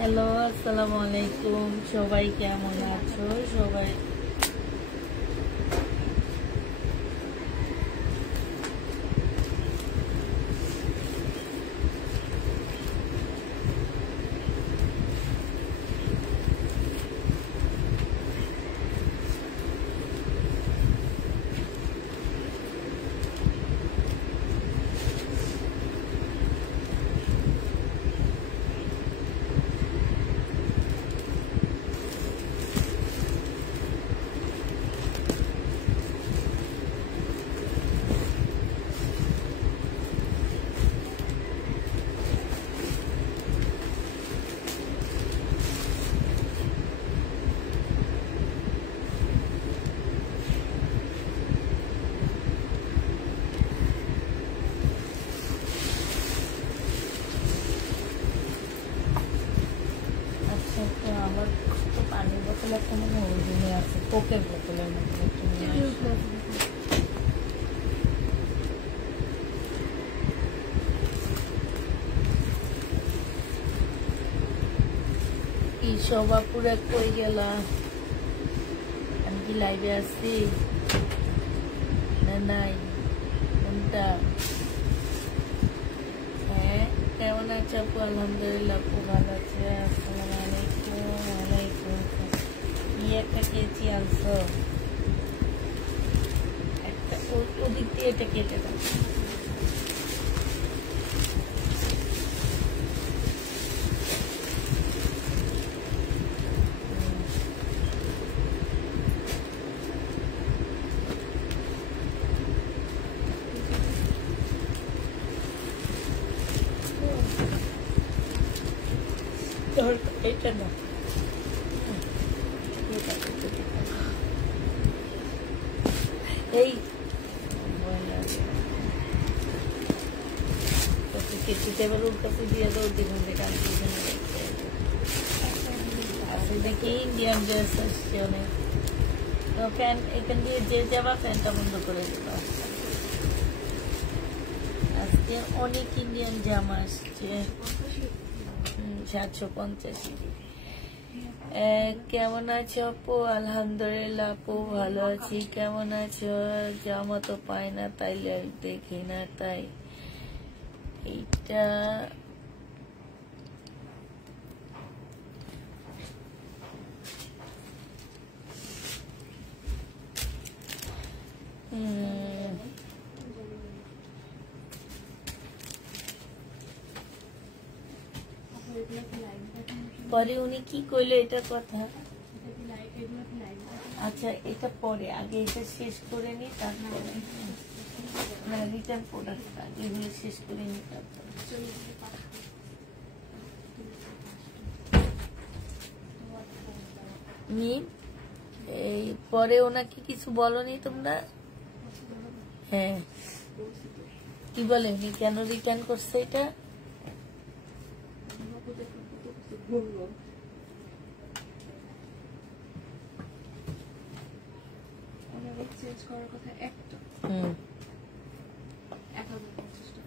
Hello, আসসালামু আলাইকুম। সবাই কেমন আছো? সবাই আচ্ছা, তো আমার তো পানির বোতল একটা মনে হয় ওই রুমে আছে, কোকের বোতলের মধ্যে একটা নিয়ে আসো। কি শোভাপুরে কই গেলা? আমি কি লাইভে আছি না নাই? কোনটা? হ্যাঁ, কেমন আছে আপু? আলহামদুলিল্লাহ, আপু ভালো আছে। আসসালামু আলাইকুম। ওয়ালাইকুম আসসালাম। কি একটা কেচি আনছো? একটা ওদিক দিয়ে এটা কেটে দাও। ধর, এটা না, এই কেচি টেবিল উল্টাতে দিয়ে দাও, দিবেন দেখে আসলে দেখি ইন্ডিয়ান ড্রেস আসছে অনেক। তো ফ্যান এখান দিয়ে যে যাবা, ফ্যানটা বন্ধ করে দেবা। আজকে অনেক ইন্ডিয়ান জামা আসছে। 750। কেমন আছো আপু? আলহামদুলিল্লাহ আপু ভালো আছি। কেমন আছো? জামা তো পাই না, তাইলে দেখি না, তাই এইটা পরে উনি কি কইলো এটা কথা। আচ্ছা, এটা পরে, আগে এটা শেষ করে নি, তারপরে রিটার্ন প্রোডাক্ট আগে এগুলো শেষ করে নি, তারপরে মিম। এই পরে ওনাকে কিছু বলনি তোমরা? হ্যাঁ, কি বলে উনি কেন রিটার্ন করছে এটা?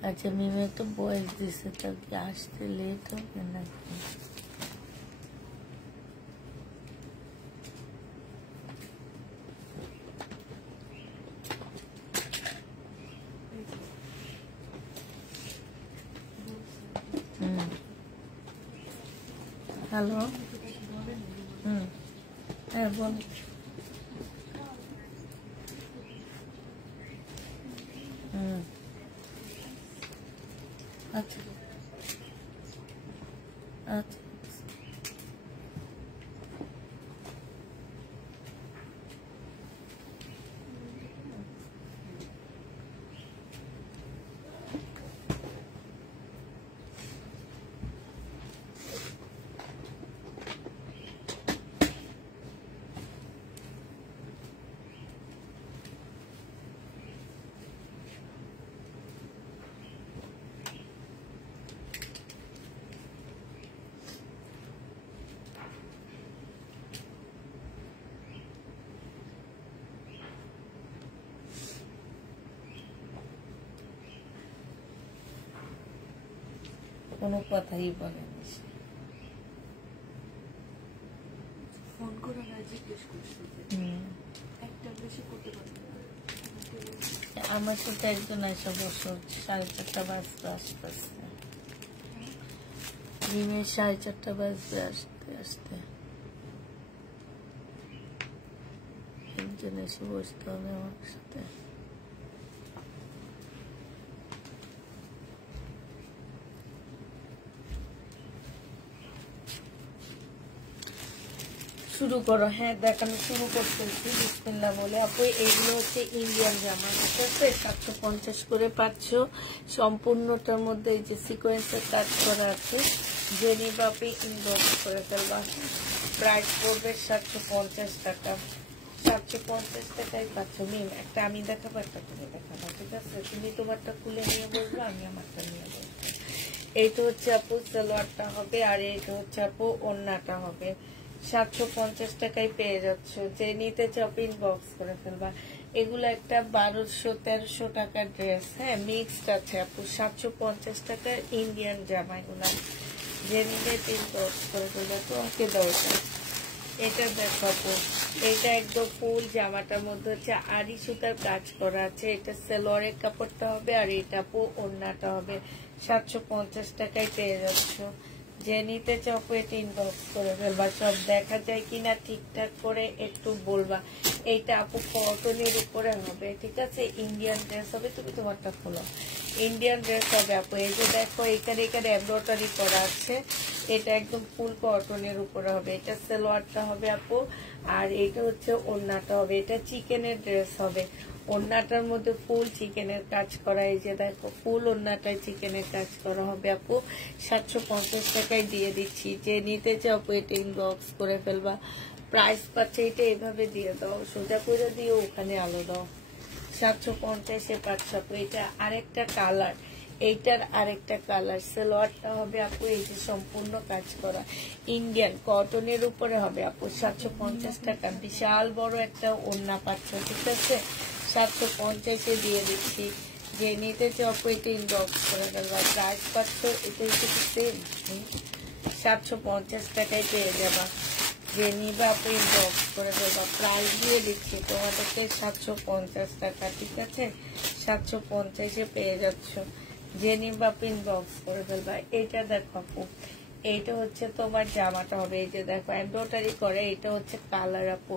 আচ্ছা, মিমে তো বয়স দিছে, তার কি আসতে লেট হবে নাকি? হ্যালো, হ্যাঁ বল। আচ্ছা আচ্ছা, কোনো কথাই বলেনি। ফোন করে না জিজ্ঞেস করছি একটা বেশি করতে পারবে না। আমার সাথে একজন এসে বসে 4:30 বাজতে আসতে আসতে, দিনের 4:30 বাজতে আসতে আসতে একজন এসে বসতে হবে আমার সাথে। শুরু করো। হ্যাঁ দেখানো শুরু করতেছি বিসমিল্লাহ বলে। আপু এইগুলো হচ্ছে ইন্ডিয়ান জামা, ঠিক আছে? 750 করে পাচ্ছ। সম্পূর্ণটার মধ্যে এই যে সিকোয়েন্সের কাজ করা আছে, যে নিবা আপনি ইনবক্স করে ফেলবা। প্রাইস পড়বে 750 টাকা। 750 টাকায় পাচ্ছ। মিম একটা আমি দেখাবো, একটা তুমি দেখাবো, ঠিক আছে? তুমি তোমারটা খুলে নিয়ে বলবো, আমি আমারটা নিয়ে বলবো। এইটা হচ্ছে আপু সালোয়ারটা হবে, আর এইটা হচ্ছে আপু ওড়নাটা হবে। 750 টাকায় পেয়ে যাচ্ছ। যে নিতে চাও ইনবক্স করে ফেলবা। এগুলো একটা 1200-1300 টাকার ড্রেস, হ্যাঁ মিক্সড আছে আপু। 750 টাকার ইন্ডিয়ান জামা এগুলা। যে নিতে ইনবক্স করে ফেলবা। তো ওকে দরকার। এটা দেখো আপু, এটা একদম ফুল জামাটার মধ্যে হচ্ছে আড়ি সুতার কাজ করা আছে। এটা সালোয়ারের কাপড়টা হবে, আর এটা আপু ওড়নাটা হবে। 750 টাকায় পেয়ে যাচ্ছ। যে নিতে চাও এটা ইনবক্স করে ফেলবা। সব দেখা যায় কিনা ঠিকঠাক করে একটু বলবা। এইটা আপু কটনের উপরে হবে, ঠিক আছে? ইন্ডিয়ান ড্রেস হবে। তুমি তোমারটা খোলো। ইন্ডিয়ান ড্রেস হবে আপু। এই যে দেখো এখানে এখানে এমব্রয়ডারি করা আছে। এটা একদম ফুল কটনের উপরে হবে। এটা সালোয়ারটা হবে আপু, আর এটা হচ্ছে ওড়নাটা হবে। এটা চিকেনের ড্রেস হবে। ওড়নাটার মধ্যে ফুল চিকেনের কাজ করা। এই যে দেখো ফুল ওড়নাটায় চিকেনের কাজ করা হবে আপু। 750 টাকায় দিয়ে দিচ্ছি। যে নিতে চাও এটা ইনবক্স করে ফেলবা। প্রাইস পাচ্ছে এটা এভাবে দিয়ে দাও, সোজা করে দিও, ওখানে আলো দাও। 750-এ পাচ্ছ আপু। এটা আরেকটা কালার, এইটার আরেকটা কালার। সালোয়ারটা হবে আপু এই যে সম্পূর্ণ কাজ করা ইন্ডিয়ান কটনের উপরে হবে আপু। 750 টাকা। বিশাল বড় একটা ওড়না পাচ্ছ, ঠিক আছে? 750-এ দিয়ে দিচ্ছি। যে নিতে চাও এটা ইনবক্স করে ফেলবা। প্রাইস পাচ্ছ এটা একটু সেম 750 টাকায় পেয়ে যাবা। যে নিবা আপনি ইনবক্স করে ফেলবা। প্রাইস দিয়ে দিচ্ছি তোমাদেরকে 750 টাকা, ঠিক আছে? 750-এ পেয়ে যাচ্ছ। যে নিবা আপনি ইনবক্স করে ফেলবা। এইটা দেখো আপু, এইটা হচ্ছে তোমার জামাটা হবে। এই যে দেখো এমব্রয়ডারি করে। এটা হচ্ছে কালার আপু।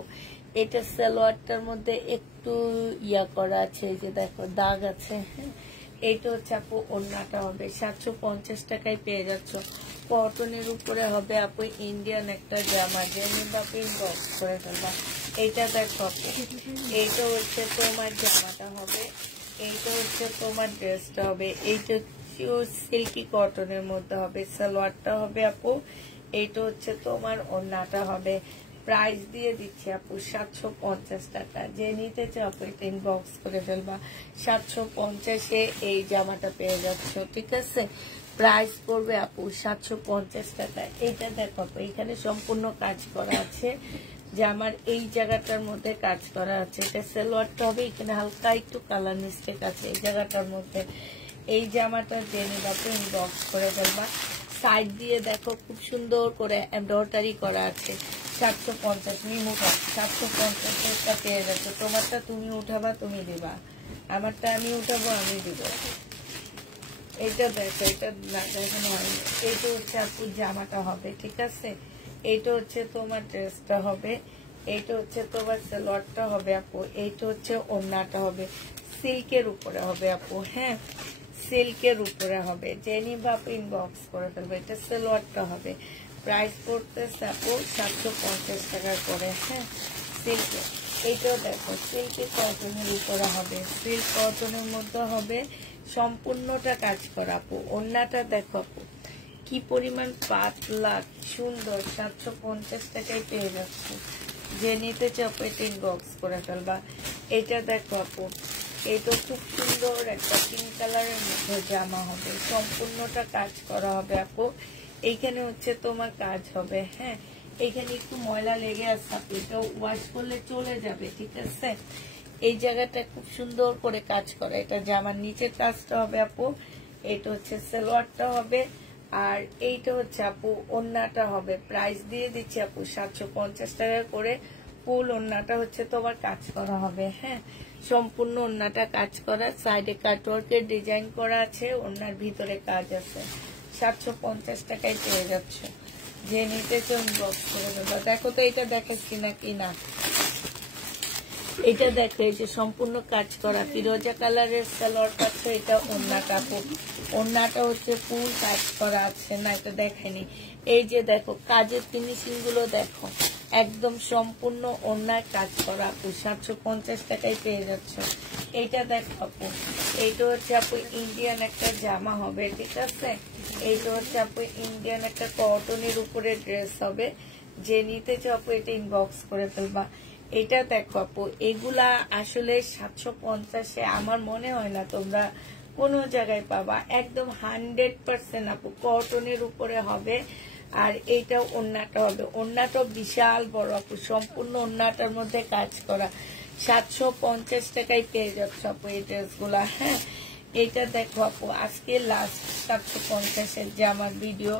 এটা সালোয়ারটার মধ্যে একটু ইয়া করা আছে, এই যে দেখো দাগ আছে, হ্যাঁ। এইটা হচ্ছে আপু ওড়নাটা হবে। 750 টাকায় পেয়ে যাচ্ছ। কটনের উপরে হবে আপু ইন্ডিয়ান একটা জামা। যে নিবা আপনি ইনবক্স করে ফেলবা। এইটা দেখো আপু, এইটা হচ্ছে তোমার জামাটা হবে। এইটা হচ্ছে তোমার ড্রেসটা হবে। এইটা সিল্কি কটনের মধ্যে হবে। সালোয়ারটা হবে আপু। এইটা হচ্ছে তোমার ওড়নাটা হবে। প্রাইস দিয়ে দিচ্ছি আপু 750 টাকা। যে নিতে চাও এটা ইনবক্স করে ফেলবা। 750-এ এই জামাটা পেয়ে যাচ্ছ, ঠিক আছে? প্রাইস পড়বে আপু 750 টাকা। এইটা দেখো আপু, এখানে সম্পূর্ণ কাজ করা আছে। জামার এই জায়গাটার মধ্যে কাজ করা আছে। এটা সালোয়ারটা হবে। এখানে হালকা একটু কালার মিস্টেক আছে এই জায়গাটার মধ্যে। এই জামাটা জেনে আপনি ইনবক্স করে ফেলবা। সাইড দিয়ে দেখো খুব সুন্দর করে এমব্রয়ডারি করা আছে। 750 মিম উঠা। 750-টা পেয়ে যাচ্ছে। তোমারটা তুমি উঠাবা, তুমি দিবা। আমারটা আমি উঠাবো, আমি দিব। এইটা দেখো, এটা দেখানো হয়নি। এইটা হচ্ছে আপু জামাটা হবে, ঠিক আছে? এইটা হচ্ছে তোমার ড্রেসটা হবে। এইটা হচ্ছে তোমার সালোয়ারটা হবে আপু। এইটা হচ্ছে ওড়নাটা হবে। সিল্কের উপরে হবে আপু, হ্যাঁ সিল্কের উপরে হবে। যে নিবা আপু ইনবক্স করে ফেলবে। এটা সালোয়ারটা হবে। প্রাইস পড়তেছে আপু 750 টাকা করে, হ্যাঁ সিল্কে। এইটাও দেখো সিল্কি কটনের উপরে হবে। সিল্ক কটনের মধ্যে হবে। সম্পূর্ণটা কাজ করা আপু। ওড়নাটা দেখো আপু কি পরিমাণ পাতলা সুন্দর। 750 টাকায় পেয়ে যাচ্ছে। যে নিতে চাও এটা ইনবক্স করে ফেলবা। এটা দেখো আপু, এটা খুব সুন্দর একটা পিঙ্ক কালারের মধ্যে জামা হবে। সম্পূর্ণটা কাজ করা হবে আপু। এইখানে হচ্ছে তোমার কাজ হবে, হ্যাঁ। এইখানে একটু ময়লা লেগে আছে আপু, এটা ওয়াশ করলে চলে যাবে, ঠিক আছে? এই জায়গাটা খুব সুন্দর করে কাজ করা। এটা জামার নিচের কাজটা হবে আপু। এটা হচ্ছে সালোয়ারটা হবে, আর এইটা হচ্ছে আপু ওড়নাটা হবে, প্রাইস দিয়ে দিচ্ছি আপু 750 টাকা করে। ফুল ওড়নাটা হচ্ছে তোমার কাজ করা হবে, হ্যাঁ সম্পূর্ণ ওড়নাটা কাজ করা, সাইডে কাটওয়ার্কের ডিজাইন করা আছে, ওড়নার ভিতরে কাজ আছে। 750 টাকায় পেয়ে যাচ্ছ, যে নিতে চাও ইনবক্স করে দেবো। দেখো তো এটা দেখাচ্ছি নাকি না, এটা দেখো এই যে সম্পূর্ণ কাজ করা ফিরোজা কালারের সালোয়ার পাচ্ছ, এটা ওড়না কাপড়, ওড়নাটা হচ্ছে ফুল কাজ করা আছে না, এটা দেখেনি। এই যে দেখো কাজের ফিনিশিং গুলো দেখো, একদম সম্পূর্ণ ওড়নায় কাজ করা আপু, 750 টাকায় পেয়ে যাচ্ছ। এইটা দেখো আপু, এইটা হচ্ছে আপু ইন্ডিয়ান একটা জামা হবে, ঠিক আছে। এইটা হচ্ছে আপু ইন্ডিয়ান একটা কটনের উপরে ড্রেস হবে, যে নিতে চাও আপু এটা ইনবক্স করে ফেলবা। এটা দেখো আপু, এগুলা আসলে 750-এ আমার মনে হয় না তোমরা কোনো জায়গায় পাবা, একদম 100% আপু কটনের উপরে হবে। আর এইটা ওড়নাটা হবে, ওড়নাটা বিশাল বড় আপু, সম্পূর্ণ ওড়নাটার মধ্যে কাজ করা, 750 টাকায় পেয়ে যাচ্ছ আপু এই ড্রেসগুলা, হ্যাঁ। এইটা দেখো আপু আজকে লাস্ট 750-এর জামার ভিডিও।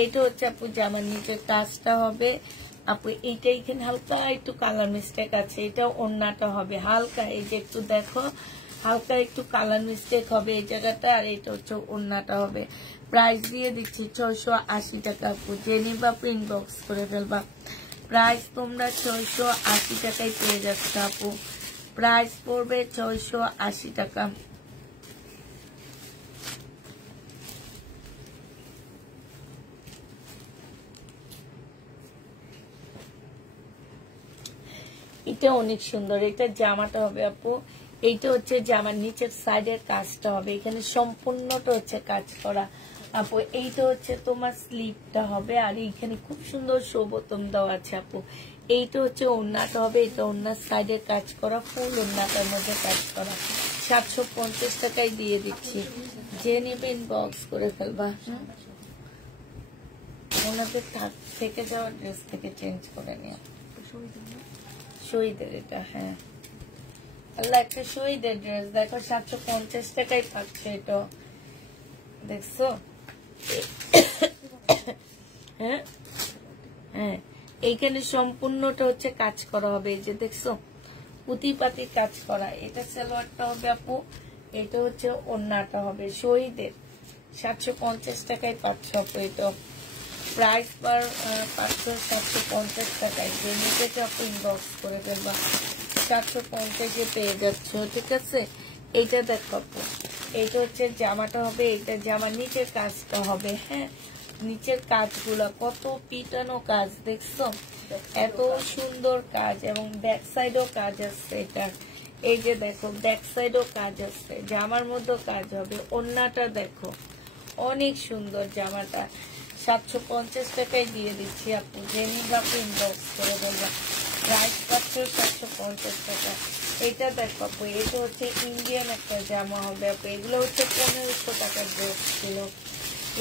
এইটা হচ্ছে আপু জামার নিচে কাজটা হবে আপু, এইটা এখানে হালকা একটু কালার মিস্টেক আছে, এটা ওড়নাটা হবে হালকা, এই যে একটু দেখো হালকা একটু কালার মিস্টেক হবে এই জায়গাটা, আর এটা হচ্ছে ওড়নাটা হবে। প্রাইস দিয়ে দিচ্ছি 680 টাকা আপু, যে নিবা আপু ইনবক্স করে ফেলবা। প্রাইস তোমরা 680 টাকায় পেয়ে যাচ্ছ আপু, প্রাইস পড়বে 680 টাকা। এটা অনেক সুন্দর, এটা জামাটা হবে আপু, এইটা হচ্ছে জামার নিচের সাইডের কাজটা হবে, এখানে সম্পূর্ণটা হচ্ছে কাজ করা আপু। এইটা হচ্ছে তোমার স্লিপটা হবে, আর এইখানে খুব সুন্দর শোভতম দেওয়া আছে আপু। এইটা হচ্ছে ওড়নাটা হবে, এটা ওড়নার সাইডের কাজ করা, ফুল ওড়নাটার মধ্যে কাজ করা, 750 টাকায় দিয়ে দিচ্ছি, যে নেবে ইনবক্স করে ফেলবা। ওনাদের থেকে যাওয়া ড্রেস থেকে চেঞ্জ করে নেওয়া শহীদের, এটা হ্যাঁ আল্লাহ একটা শহীদের ড্রেস দেখো 750 টাকায় পাচ্ছে, এটা দেখছো। হ্যাঁ হ্যাঁ, এইখানে সম্পূর্ণটা হচ্ছে কাজ করা হবে, এই যে দেখছো পুঁতি পাতি কাজ করা। এটা সালোয়ারটা হবে আপু, এটা হচ্ছে ওড়নাটা হবে শহীদের, 750 টাকায় পাচ্ছ আপু। এটা প্রাইস পার পাচ্ছ 750 টাকায়, যে নিতে আপু ইনবক্স করে ফেলবা, 750-এ পেয়ে যাচ্ছ, ঠিক আছে। এইটা দেখো আপু, এইটা হচ্ছে জামাটা হবে, এইটা জামার নিচের কাজটা হবে, হ্যাঁ নিচের কাজগুলো কত পিটানো কাজ দেখছো, এত সুন্দর কাজ, এবং ব্যাক সাইডও কাজ আছে এটা, এই যে দেখো ব্যাক সাইডও কাজ আছে, জামার মধ্যেও কাজ হবে। ওড়নাটা দেখো অনেক সুন্দর, জামাটা 750 টাকায় দিয়ে দিচ্ছি আপু, যে নিবা আপু ইনবক্স করে বলবা। প্রাইস পাচ্ছ 750 টাকা। এটা দেখো আপু, এটা হচ্ছে ইন্ডিয়ান একটা জামা হবে আপু, এগুলো হচ্ছে 1500 টাকার ড্রেস ছিল,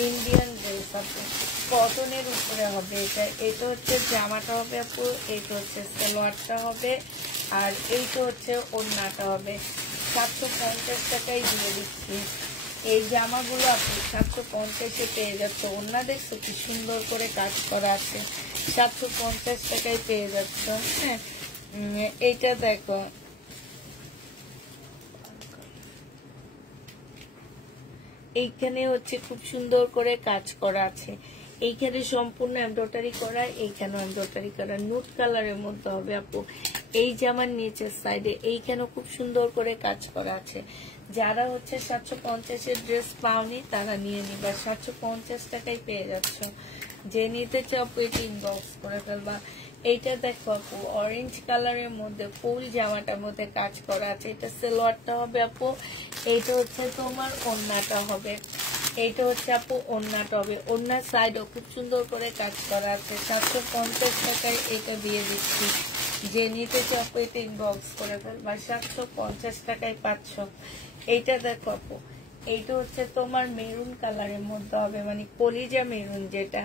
ইন্ডিয়ান ড্রেস আপু, কটনের উপরে হবে এটা। এটা হচ্ছে জামাটা হবে আপু, এইটা হচ্ছে সালোয়ারটা হবে, আর এইটা হচ্ছে ওড়নাটা হবে, 750 টাকায় দিয়ে দিচ্ছি। এই জামাগুলো আপনি 750-এ পেয়ে যাচ্ছে, ওড়না দেখছো কি সুন্দর করে কাজ করা আছে, 750 টাকায় পেয়ে যাচ্ছ, হ্যাঁ। এইটা দেখো, এইখানে হচ্ছে খুব সুন্দর করে কাজ করা আছে, এইখানে সম্পূর্ণ এমব্রয়ডারি করা, এইখানেও এমব্রয়ডারি করা, নুট কালারের মধ্যে হবে আপু। এই জামার নিচের সাইডে এইখানেও খুব সুন্দর করে কাজ করা আছে। যারা হচ্ছে 750-এর ড্রেস পাওনি তারা নিয়ে নিবা, 750 টাকায় পেয়ে যাচ্ছ, যে নিতে চাও আপু এটি ইনবক্স করে ফেলবা। এইটা দেখো আপু অরেঞ্জ কালারের মধ্যে ফুল জামাটার মধ্যে কাজ করা আছে, এটা সালোয়ারটা হবে আপু, এইটা হচ্ছে তোমার ওড়নাটা হবে, এইটা হচ্ছে আপু ওড়নাটা হবে, ওড়নার সাইডও খুব সুন্দর করে কাজ করা আছে, 750 টাকায় এটা দিয়ে দিচ্ছি, যে নিতে চাও আপু এটা ইনবক্স করে ফেলবা, 750 টাকায় পাচ্ছ। এইটা দেখো আপু, এইটা হচ্ছে তোমার মেরুন কালারের মধ্যে হবে, মানে কলিজা মেরুন, যেটা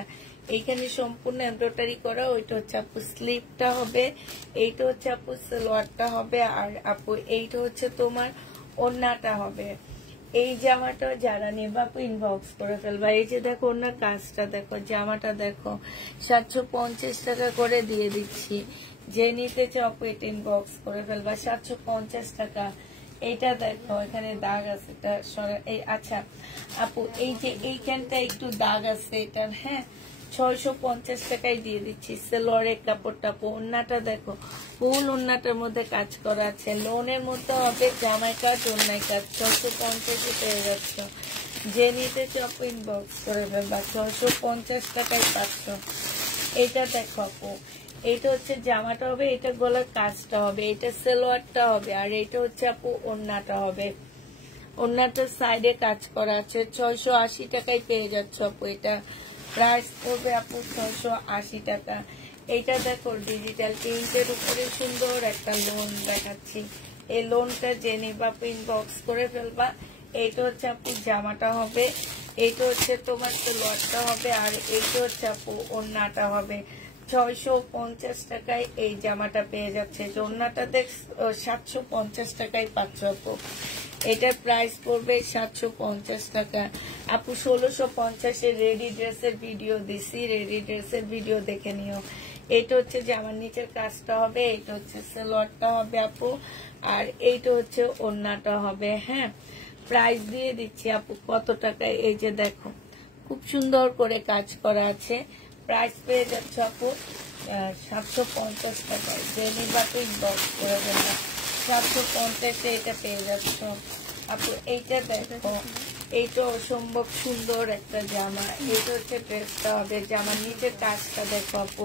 এইখানে সম্পূর্ণ এমব্রয়ডারি করা, ওইটা হচ্ছে আপু স্লিপটা হবে, এইটা হচ্ছে আপু সালোয়ারটা হবে, আর আপু এইটা হচ্ছে তোমার ওড়নাটা হবে। এই জামাটা যারা নেবা আপু ইনবক্স করে ফেলবা। এই যে দেখো ওনার কাজটা দেখো, জামাটা দেখো 750 টাকা করে দিয়ে দিচ্ছি। যে নিতে চাও আপু এটা ইনবক্স করে ফেলবা, 750 টাকা। এইটা দেখো এখানে দাগ আছে, এটা এই আচ্ছা আপু এই যে এইখানটা একটু দাগ আছে এটার, হ্যাঁ 650 টাকায় দিয়ে দিচ্ছি। সেলোয়ারের কাপড়টা, ওন্নাটা দেখো ফুল ওন্নাটার মধ্যে কাজ করা আছে, লোনের মধ্যে হবে, জামাই কাজ ওন্নায় কাজ, 650 পেয়ে যাচ্ছ। যে নিতে চাও ইনবক্স করে ফেলবা, 650 টাকায় পাচ্ছ। এইটা দেখো আপু, এইটা হচ্ছে জামাটা হবে, এটা গলার কাজটা হবে, এটা সেলোয়ারটা হবে, আর এটা হচ্ছে আপু ওন্নাটা হবে। ওন্নাটার সাইডে কাজ করা আছে, 680 টাকায় পেয়ে যাচ্ছ আপু। এটা প্রাইস পড়বে আপু 680 টাকা। এইটা দেখো ডিজিটাল প্রিন্টের উপরে সুন্দর একটা লোন দেখাচ্ছি। এই লোনটা জেনে বা ইনবক্স করে ফেলবা। এইটা হচ্ছে আপু জামাটা হবে, এইটা হচ্ছে তোমার সেলোয়ারটা হবে, আর এইটা হচ্ছে আপু ওন্নাটা হবে। 650 টাকায় এই জামাটা পেয়ে যাচ্ছে। ওন্নাটা দেখ 750 টাকায় পাচ্ছ আপু। এটার প্রাইস পড়বে 750 টাকা আপু। 1650-এর রেডি ড্রেসের ভিডিও দিছি, রেডি ড্রেসের ভিডিও দেখে নিও। এটা হচ্ছে জামার নিচের কাজটা হবে, এটা হচ্ছে সেলোয়ারটা হবে আপু, আর এইটা হচ্ছে ওন্নাটা হবে। হ্যাঁ প্রাইস দিয়ে দিচ্ছি আপু কত টাকায়, এই যে দেখো খুব সুন্দর করে কাজ করা আছে। প্রাইস পেয়ে যাচ্ছে আপু 750 টাকায়। যে নিবা ইনবক্স করে দেবা, 750-এ এটা পেয়ে যাচ্ছ আপু। এইটা দেখো, এইটা অসম্ভব সুন্দর একটা জামা। এইটা হচ্ছে ড্রেসটা হবে, জামার নিচের কাজটা দেখো আপু,